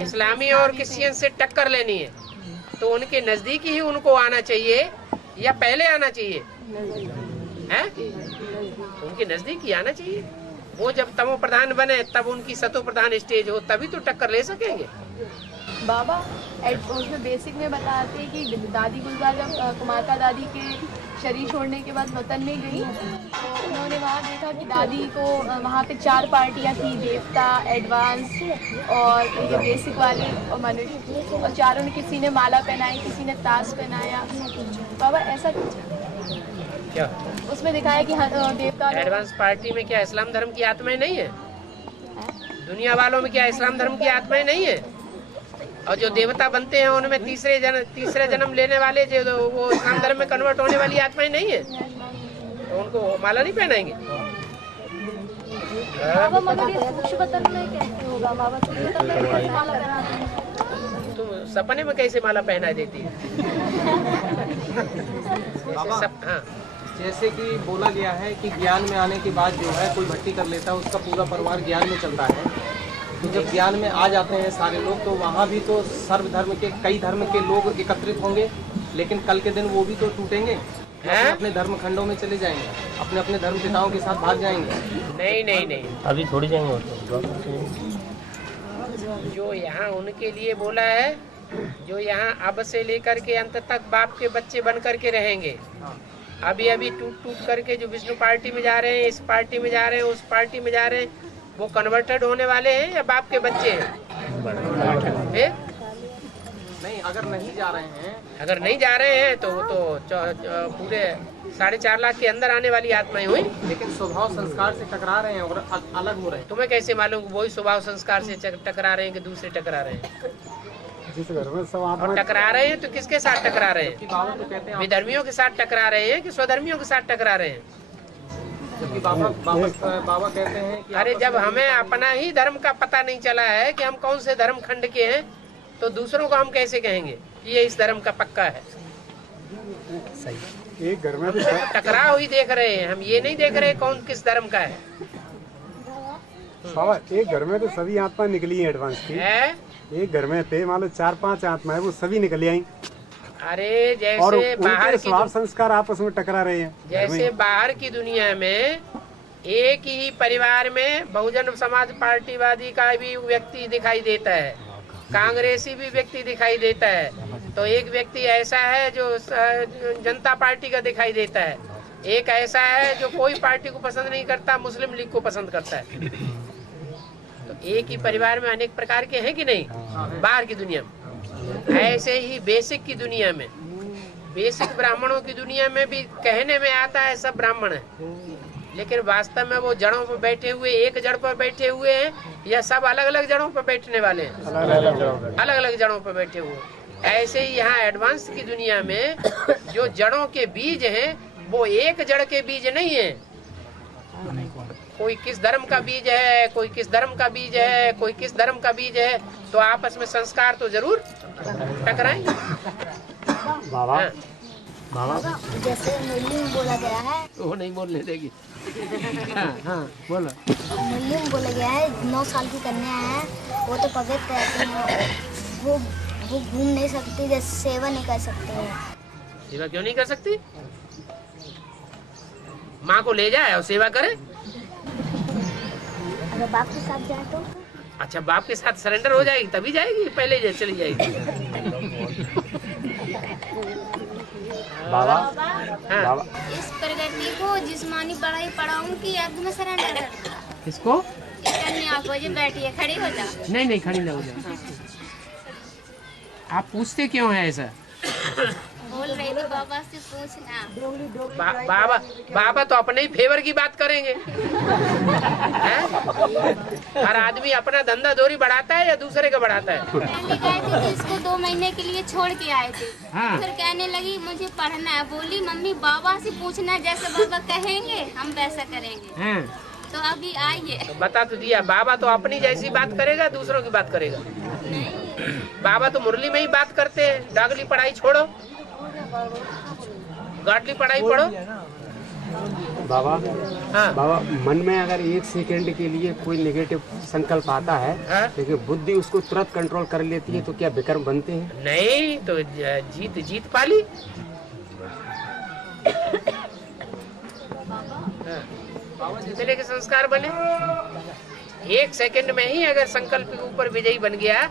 इस्लामी और क्रिश्चियन से टक्कर लेनी है। तो उनके नजदीक ही उनको आना चाहिए या पहले आना चाहिए? हैं? उनके नजदीक ही आना चाहिए। वो जब तमो प्रधान बने तब उनकी सतो प्रधान स्टेज हो, तभी तो टक्कर ले सकेंगे। बाबा उसमें बेसिक में बताते हैं कि दादी गुलजार जब कुमारका दादी के शरीर छोड़ने के बाद वतन में गई तो उन्होंने वहाँ देखा कि दादी को वहाँ पे 4 पार्टियाँ थी, देवता, एडवांस और ये बेसिक वाले और मनुष्य, और चारों ने किसी ने माला पहनाई, किसी ने ताज पहनाया। बाबा ऐसा क्या उसमें दिखाया कि देवता एडवांस पार्टी में क्या इस्लाम धर्म की आत्माएं नहीं है? दुनिया वालों में क्या इस्लाम धर्म की आत्माएं नहीं है? और जो देवता बनते हैं उनमें तीसरे जन्म लेने वाले जो वो इस्लाम धर्म में कन्वर्ट होने वाली आत्माएं नहीं है, तो उनको माला नहीं पहनाएंगे। बाबा मगर ये सूक्ष्म तन में कैसे होगा बाबा? सूक्ष्म तन में कैसे माला पहनाते हैं? तुम सपने में कैसे माला पहना देती है? हाँ। जैसे कि बोला गया है कि ज्ञान में आने के बाद जो है कोई भट्टी कर लेता है, उसका पूरा परिवार ज्ञान में चलता है। तो जब ज्ञान में आ जाते हैं सारे लोग, तो वहाँ भी तो सर्व धर्म के कई धर्म के लोग एकत्रित होंगे, लेकिन कल के दिन वो भी तो टूटेंगे, अपने धर्म खंडों में चले जाएंगे, अपने अपने धर्म पिताओं के साथ भाग जाएंगे। नहीं नहीं नहीं, अभी थोड़ी जाएंगे। जो यहाँ उनके लिए बोला है, जो यहाँ अब से लेकर के अंत तक बाप के बच्चे बन करके रहेंगे। अभी अभी टूट करके जो विष्णु पार्टी में जा रहे हैं, इस पार्टी में जा रहे हैं, उस पार्टी में जा रहे हैं, वो कन्वर्टेड होने वाले हैं या बाप के बच्चे हैं? नहीं, अगर नहीं जा रहे हैं तो पूरे 4.5 लाख के अंदर आने वाली आत्माएं हुई, लेकिन स्वभाव संस्कार से टकरा रहे हैं और अलग हो रहे हैं। तुम्हें कैसे मालूम वही स्वभाव संस्कार से टकरा रहे हैं कि दूसरे टकरा रहे हैं? जिस घर में सब और टकरा रहे हैं तो किसके साथ टकरा रहे हैं? विधर्मियों के साथ टकरा रहे हैं कि स्वधर्मियों के साथ टकरा रहे हैं? बाबा कहते हैं कि अरे जब हमें अपना ही धर्म का पता नहीं चला है कि हम कौन से धर्म खंड के हैं, तो दूसरों को हम कैसे कहेंगे कि ये इस धर्म का पक्का है? सही। एक घर में टकराव ही देख रहे हैं हम, ये नहीं देख रहे कौन किस धर्म का है। बाबा एक घर में तो सभी आत्मा निकली है एडवांस की है? एक घर में थे मान लो 4-5 आत्मा है, वो सभी निकली आई। अरे जैसे बाहर की स्वभाव संस्कार आपस में टकरा रहे हैं। जैसे बाहर की दुनिया में एक ही परिवार में बहुजन समाज पार्टीवादी का भी व्यक्ति दिखाई देता है, कांग्रेसी भी व्यक्ति दिखाई देता है, तो एक व्यक्ति ऐसा है जो जनता पार्टी का दिखाई देता है, एक ऐसा है जो कोई पार्टी को पसंद नहीं करता, मुस्लिम लीग को पसंद करता है। तो एक ही परिवार में अनेक प्रकार के हैं कि नहीं? बाहर की दुनिया में ऐसे ही बेसिक की दुनिया में, बेसिक ब्राह्मणों की दुनिया में भी कहने में आता है सब ब्राह्मण है, लेकिन वास्तव में वो जड़ों पर बैठे हुए, एक जड़ पर बैठे हुए हैं या सब अलग अलग जड़ों पर बैठने वाले हैं? अलग अलग जड़ों पर बैठे हुए। ऐसे ही यहाँ एडवांस की दुनिया में जो जड़ों के बीज हैं वो एक जड़ के बीज नहीं है। कोई किस धर्म का बीज है, कोई किस धर्म का बीज है, कोई किस धर्म का बीज है, तो आपस में संस्कार तो जरूर टकराएंगे। बाबा बाबा जैसे मुरली में बोला गया है, वो नहीं बोलने देगी। हाँ बोलो। मुरली में बोला गया है 9 साल की कन्या है, वो तो पवित्र रहती है, वो घूम नहीं सकती, जैसे सेवा नहीं कर सकते हैं। सेवा क्यों नहीं कर सकती? माँ को ले जाए और सेवा करे। अगर बाप के साथ जाए तो? अच्छा, बाप के साथ सरेंडर हो जाएगी तभी जाएगी, पहले चली जाएगी। बाबा हाँ। इस प्रगति को जिस्मानी पढ़ाई पढ़ाऊं कि याद में सरेंडर करता? किसको? कन्या को। जो बैठी है खड़ी हो जा। नहीं खड़ी ना हो जा। आप पूछते क्यों है ऐसा? बोल रही थी बाबा से पूछना। बाबा तो अपने ही फेवर की बात करेंगे। हर आदमी अपना धंधा दोरी बढ़ाता है या दूसरे का बढ़ाता है? पहले गए थे तो इसको 2 महीने के लिए छोड़ के आए थे। हाँ। फिर कहने लगी मुझे पढ़ना है, बोली मम्मी बाबा से पूछना, जैसे बाबा कहेंगे हम वैसा करेंगे। हाँ। तो अभी आइए। तो बता तो दिया, बाबा तो अपनी जैसी बात करेगा, दूसरों की बात करेगा। बाबा तो मुरली में ही बात करते हैं, डागली पढ़ाई छोड़ो। गाटली पढ़ाई पढ़ो। बाबा हाँ। बाबा, मन में अगर 1 सेकंड के लिए कोई नेगेटिव संकल्प आता है, हाँ? लेकिन बुद्धि उसको तुरंत कंट्रोल कर लेती है, तो क्या विकर्म बनते हैं? नहीं तो जीत पाली। जितने के संस्कार बने 1 सेकंड में ही अगर संकल्प के ऊपर विजयी बन गया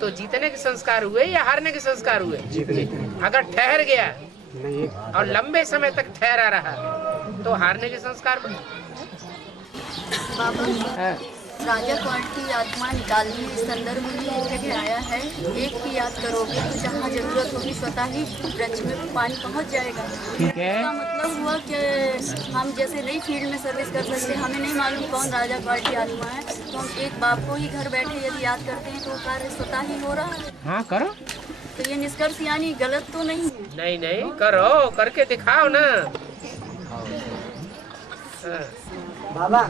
तो जीतने के संस्कार हुए या हारने के संस्कार हुए? जीतने। अगर ठहर गया नहीं और लंबे समय तक ठहरा रहा तो हारने के संस्कार बने। बाबा, राजा कौन की आत्मा निकालने इस संदर्भ में लिख आया है, एक की याद करोगे तो जहाँ जरूरत होगी स्वतः ही वृक्ष में पानी पहुँच जाएगा। ठीक है। इसका मतलब हुआ कि हम जैसे नई फील्ड में सर्विस कर सकते हैं, हमें नहीं मालूम कौन राजा कौन की आत्मा है, तो हम एक बाप को ही घर बैठे यदि याद करते हैं तो कार्य स्वतः ही हो रहा है। हाँ करो। तो ये निष्कर्ष यानी गलत तो नहीं है? नहीं नहीं, करो, करके दिखाओ ना। हाँ। बाबा,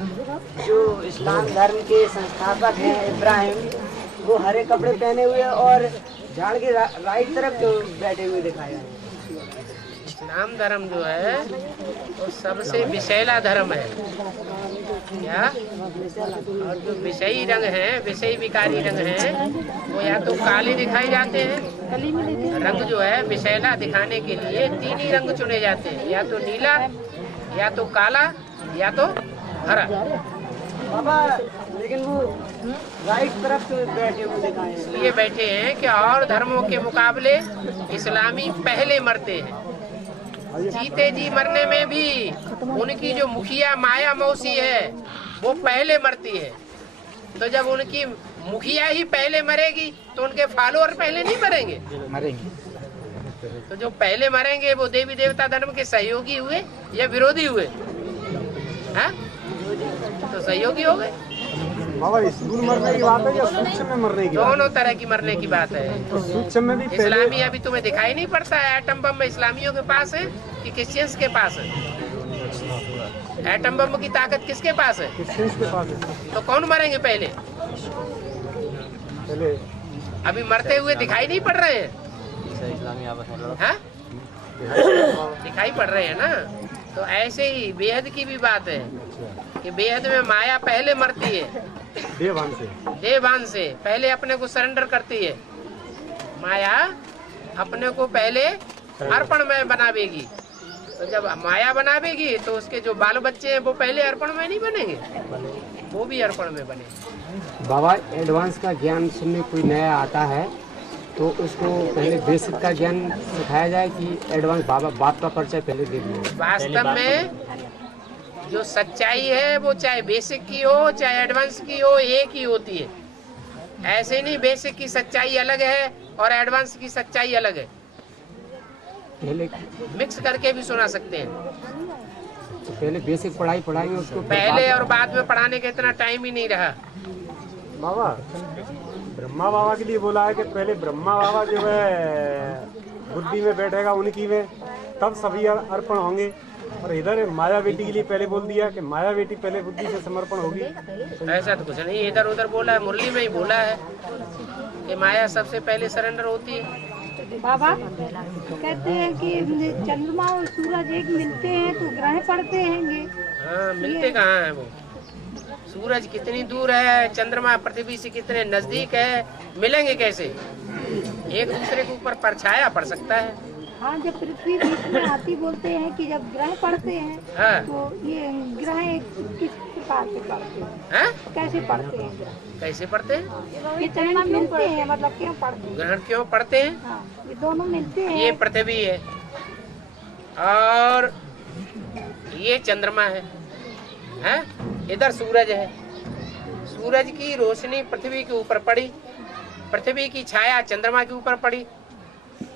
जो इस्लाम धर्म के संस्थापक हैं इब्राहिम, वो हरे कपड़े पहने हुए और झाड़ के राइट तरफ जो बैठे हुए दिखाया है। इस्लाम धर्म जो है वो सबसे विषैला धर्म है क्या? और जो विषयी रंग है, विषयी विकारी रंग है, वो या तो काले दिखाए जाते हैं। रंग जो है विषैला दिखाने के लिए 3 ही रंग चुने जाते हैं, या तो नीला, या तो काला, या तो हरा। बाबा, लेकिन वो राइट तरफ बैठे हुए दिखाए हैं। इसलिए बैठे हैं कि और धर्मों के मुकाबले इस्लामी पहले मरते हैं। जीते जी मरने में भी उनकी जो मुखिया माया मौसी है वो पहले मरती है। तो जब उनकी मुखिया ही पहले मरेगी तो उनके फॉलोअर पहले नहीं मरेंगे। तो जो पहले मरेंगे वो देवी देवता धर्म के सहयोगी हुए या विरोधी हुए? हाँ? तो सहयोगी हो गए। बाबा, स्थूल मरने की बात है या सूक्ष्म में मरने की? दोनों तरह की मरने की बात है। तो सूक्ष्म में भी इस्लामी अभी तुम्हें दिखाई नहीं पड़ता है। एटम बम इस्लामियों के पास है कि क्रिश्चियंस के पास है? एटम बम की ताकत किसके पास है? क्रिश्चियंस के पास है। तो कौन मरेंगे पहले? अभी मरते हुए दिखाई नहीं पड़ रहे हैं? हाँ? दिखाई पड़ रहे हैं ना। तो ऐसे ही बेहद की भी बात है कि बेहद में माया पहले मरती है। देवान से पहले अपने को सरेंडर करती है। माया अपने को पहले अर्पण में बनावेगी। तो जब माया बनावेगी तो उसके जो बाल बच्चे हैं वो पहले अर्पण में नहीं बनेंगे, वो भी अर्पण में बनेंगे। बाबा, एडवांस का ज्ञान सुनने कोई नया आता है तो उसको पहले बेसिक का ज्ञान सिखाया जाए कि एडवांस बाप का परिचय पहले दे दिए? वास्तव में जो सच्चाई है वो चाहे बेसिक की हो चाहे एडवांस की हो, एक ही होती है। ऐसे नहीं बेसिक की सच्चाई अलग है और एडवांस की सच्चाई अलग है। पहले मिक्स करके भी सुना सकते हैं। तो पहले बेसिक पढ़ाई उसको पहले और बाद में पढ़ाने का इतना टाइम ही नहीं रहा। बाबा, ब्रह्मा बाबा के लिए बोला है कि पहले ब्रह्मा बाबा जो है बुद्धि में बैठेगा उनकी में, तब सभी अर्पण होंगे। और इधर माया बेटी के लिए पहले बोल दिया कि माया बेटी पहले बुद्धि से समर्पण होगी। ऐसा तो कुछ नहीं, इधर उधर बोला है, मुरली में ही बोला है कि माया सबसे पहले सरेंडर होती है। बाबा कहते हैं कि चंद्रमा और सूरज एक मिलते हैं तो ग्रह पड़ते हैंगे। हाँ, मिलते कहाँ हैं वो? सूरज कितनी दूर है, चंद्रमा पृथ्वी से कितने नजदीक है, मिलेंगे कैसे? एक दूसरे के ऊपर परछाया पड़ सकता है। हाँ, जब पृथ्वी बीच में आती बोलते हैं कि जब ग्रह पड़ते हैं, हाँ। तो ये ग्रह किस प्रकार से पड़ते हैं? हाँ? कैसे पड़ते हैं? कैसे पड़ते हैं? ये चंद्रमा मिलते हैं, मतलब क्यों पड़ते हैं? ग्रहण क्यों पड़ते हैं? हाँ, ये दोनों मिलते हैं। ये पृथ्वी है और ये चंद्रमा है, हैं? इधर सूरज है। सूरज की रोशनी पृथ्वी के ऊपर पड़ी, पृथ्वी की छाया चंद्रमा के ऊपर पड़ी,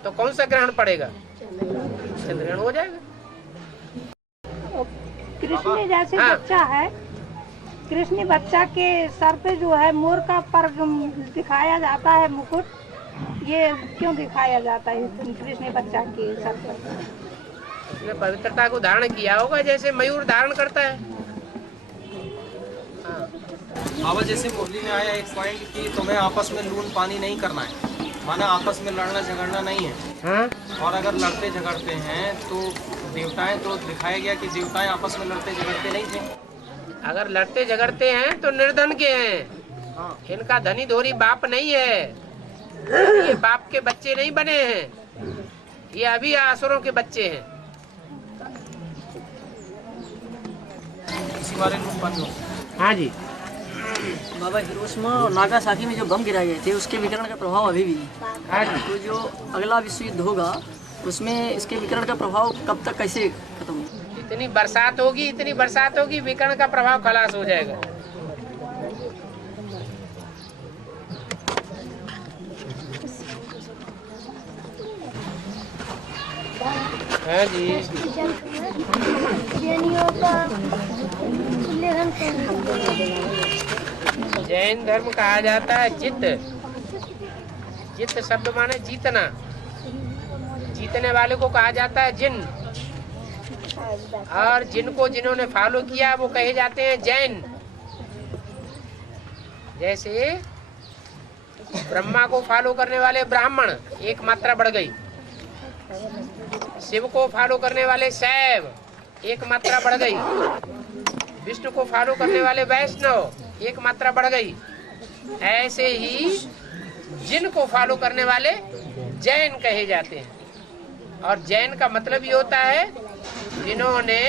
तो कौन सा ग्रहण पड़ेगा? चंद्रग्रहण हो जाएगा। कृष्ण जैसे बच्चा है, कृष्ण बच्चा के सर पे जो है मोर का पर दिखाया जाता है, मुकुट, ये क्यों दिखाया जाता है कृष्ण बच्चा के सर पर? उसने पवित्रता को धारण किया होगा, जैसे मयूर धारण करता है। बाबा, जैसे मुरली में आया एक पॉइंट कि तुम्हें आपस में लून पानी नहीं करना है, माना आपस में लड़ना झगड़ना नहीं है। हाँ? और अगर लड़ते झगड़ते हैं तो देवताएं, तो दिखाया गया कि देवताएं आपस में लड़ते झगड़ते नहीं थे। अगर लड़ते झगड़ते हैं तो निर्धन के हैं। इनका धनी धोरी बाप नहीं है, ये बाप के बच्चे नहीं बने हैं, ये अभी असुरों के बच्चे हैं। इसी बारे में पढ़ लो। हाँ जी। बाबा, हिरोशिमा और नागासाकी में जो बम गिराए गए थे उसके विकिरण का प्रभाव अभी भी है। तो जो अगला विश्व युद्ध होगा उसमें इसके विकिरण का प्रभाव कब तक कैसे खत्म होगा? इतनी बरसात होगी, विकिरण का प्रभाव खलास हो जाएगा। हाँ जी। जैन धर्म कहा जाता है जित शब्द माने जीतना, जीतने वाले को कहा जाता है जिन, और जिन्होंने फॉलो किया वो कहे जाते हैं जैन। जैसे ब्रह्मा को फॉलो करने वाले ब्राह्मण, एक मात्रा बढ़ गई। शिव को फॉलो करने वाले शैव, एक मात्रा बढ़ गई। विष्णु को फॉलो करने वाले वैष्णव, एक मात्रा बढ़ गई। ऐसे ही जिन को फॉलो करने वाले जैन कहे जाते हैं। और जैन का मतलब ये होता है जिन्होंने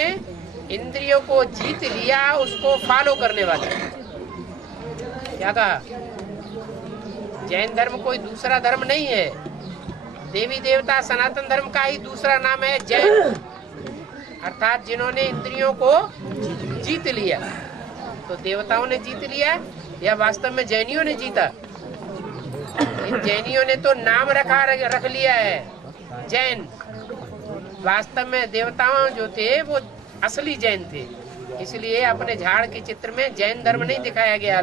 इंद्रियों को जीत लिया उसको फॉलो करने वाले। क्या कहा? जैन धर्म कोई दूसरा धर्म नहीं है। देवी देवता सनातन धर्म का ही दूसरा नाम है जैन, अर्थात जिन्होंने इंद्रियों को जीत लिया। तो देवताओं ने जीत लिया या वास्तव में जैनियों ने जीता? इन जैनियों ने तो नाम रख लिया है जैन। वास्तव में देवताओं जो थे वो असली जैन थे, इसलिए अपने झाड़ के चित्र में जैन धर्म नहीं दिखाया गया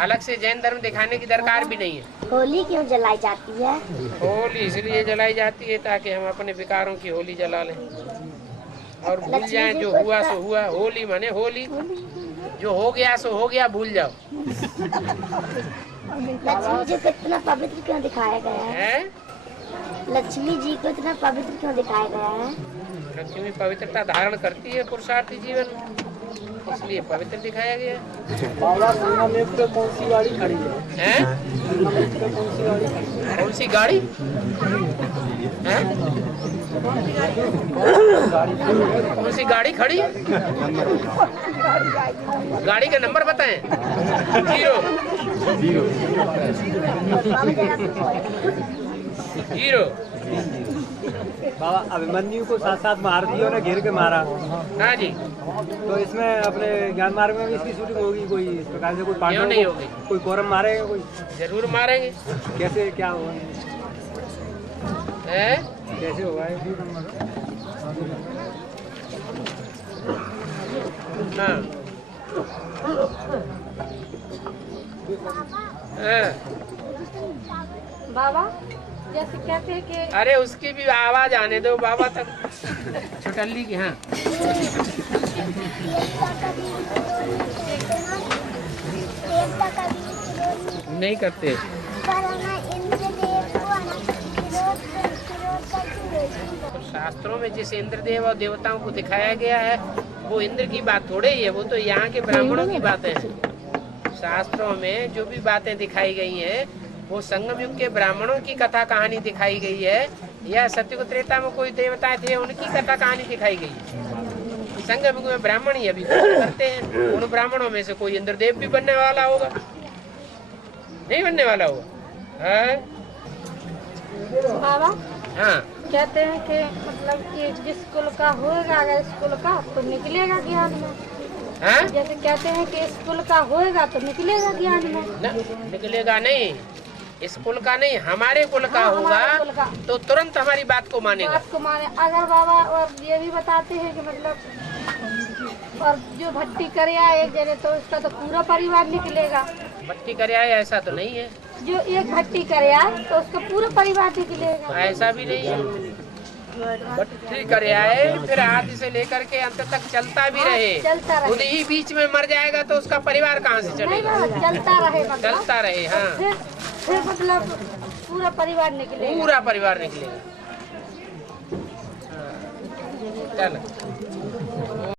अलग से जैन धर्म दिखाने की दरकार भी नहीं है। होली क्यों जलाई जाती है? होली इसलिए जलाई जाती है ताकि हम अपने विकारों की होली जला लें और भूल जाएं जो हुआ सो हुआ। होली माने होली, जो हो गया सो हो गया, भूल जाओ। लक्ष्मी जी को इतना पवित्र क्यों दिखाया गया है? लक्ष्मी जी को इतना पवित्र क्यों दिखाया गया है? लक्ष्मी पवित्रता धारण करती है पुरुषार्थी जीवन, इसलिए पवित्र दिखाया गया। बाबा संगम पे कौन सी गाड़ी खड़ी है? कौन सी गाड़ी? कौन सी गाड़ी खड़ी? गाड़ी का नंबर बताएं। 0 बाबा, अभिमन्यु को साथ साथ महारथियों ने घेर के मारा। हाँ जी। तो इसमें अपने ज्ञान मार्ग में भी इसकी शूटिंग होगी कोई इस प्रकार से? कोई क्यों नहीं होगी? कोई कोरम मारेगा? कोई जरूर मारेंगे। कैसे, क्या होगा? कैसे होगा? बाबा जैसे कहते हैं कि अरे उसकी भी आवाज आने दो बाबा तक। छोटल्ली की। हाँ, नहीं करते। तो शास्त्रों में जिस इंद्रदेव और देवताओं को दिखाया गया है वो इंद्र की बात थोड़े ही है, वो तो यहाँ के ब्राह्मणों की बातें हैं। शास्त्रों में जो भी बातें दिखाई गई है वो संगम युग के ब्राह्मणों की कथा कहानी दिखाई गई है, या सत्ययुग त्रेता में कोई देवता थे उनकी कथा कहानी दिखाई गई है। संगम युग में ब्राह्मण ही अभी करते हैं। उन ब्राह्मणों में से कोई इंद्रदेव भी बनने वाला होगा? नहीं बनने वाला होगा। बाबा हाँ, कहते हैं कि मतलब कि जिस कुल का होएगा अगर स्कूल का तो निकलेगा ज्ञान में। हाँ? जैसे कहते हैं कि स्कूल का होएगा तो निकलेगा ज्ञान में। निकलेगा नहीं, इस कुल का नहीं, हमारे कुल का होगा तो तुरंत हमारी बात को मानेगा। बात को माने। अगर बाबा और ये भी बताते हैं कि मतलब और जो भट्टी करे एक जने तो उसका तो पूरा परिवार निकलेगा। भट्टी करे ऐसा तो नहीं है। जो एक भट्टी करे तो उसका पूरा परिवार निकलेगा। ऐसा भी नहीं है। भट्टी करे आए फिर आदि से लेकर के अंत तक चलता भी रहे, खुद ही बीच में मर जाएगा तो उसका परिवार कहाँ से चलेगा? चलता रहे। चलता रहे। हाँ, फिर मतलब पूरा परिवार निकलेगा। पूरा परिवार निकलेगा। चलो।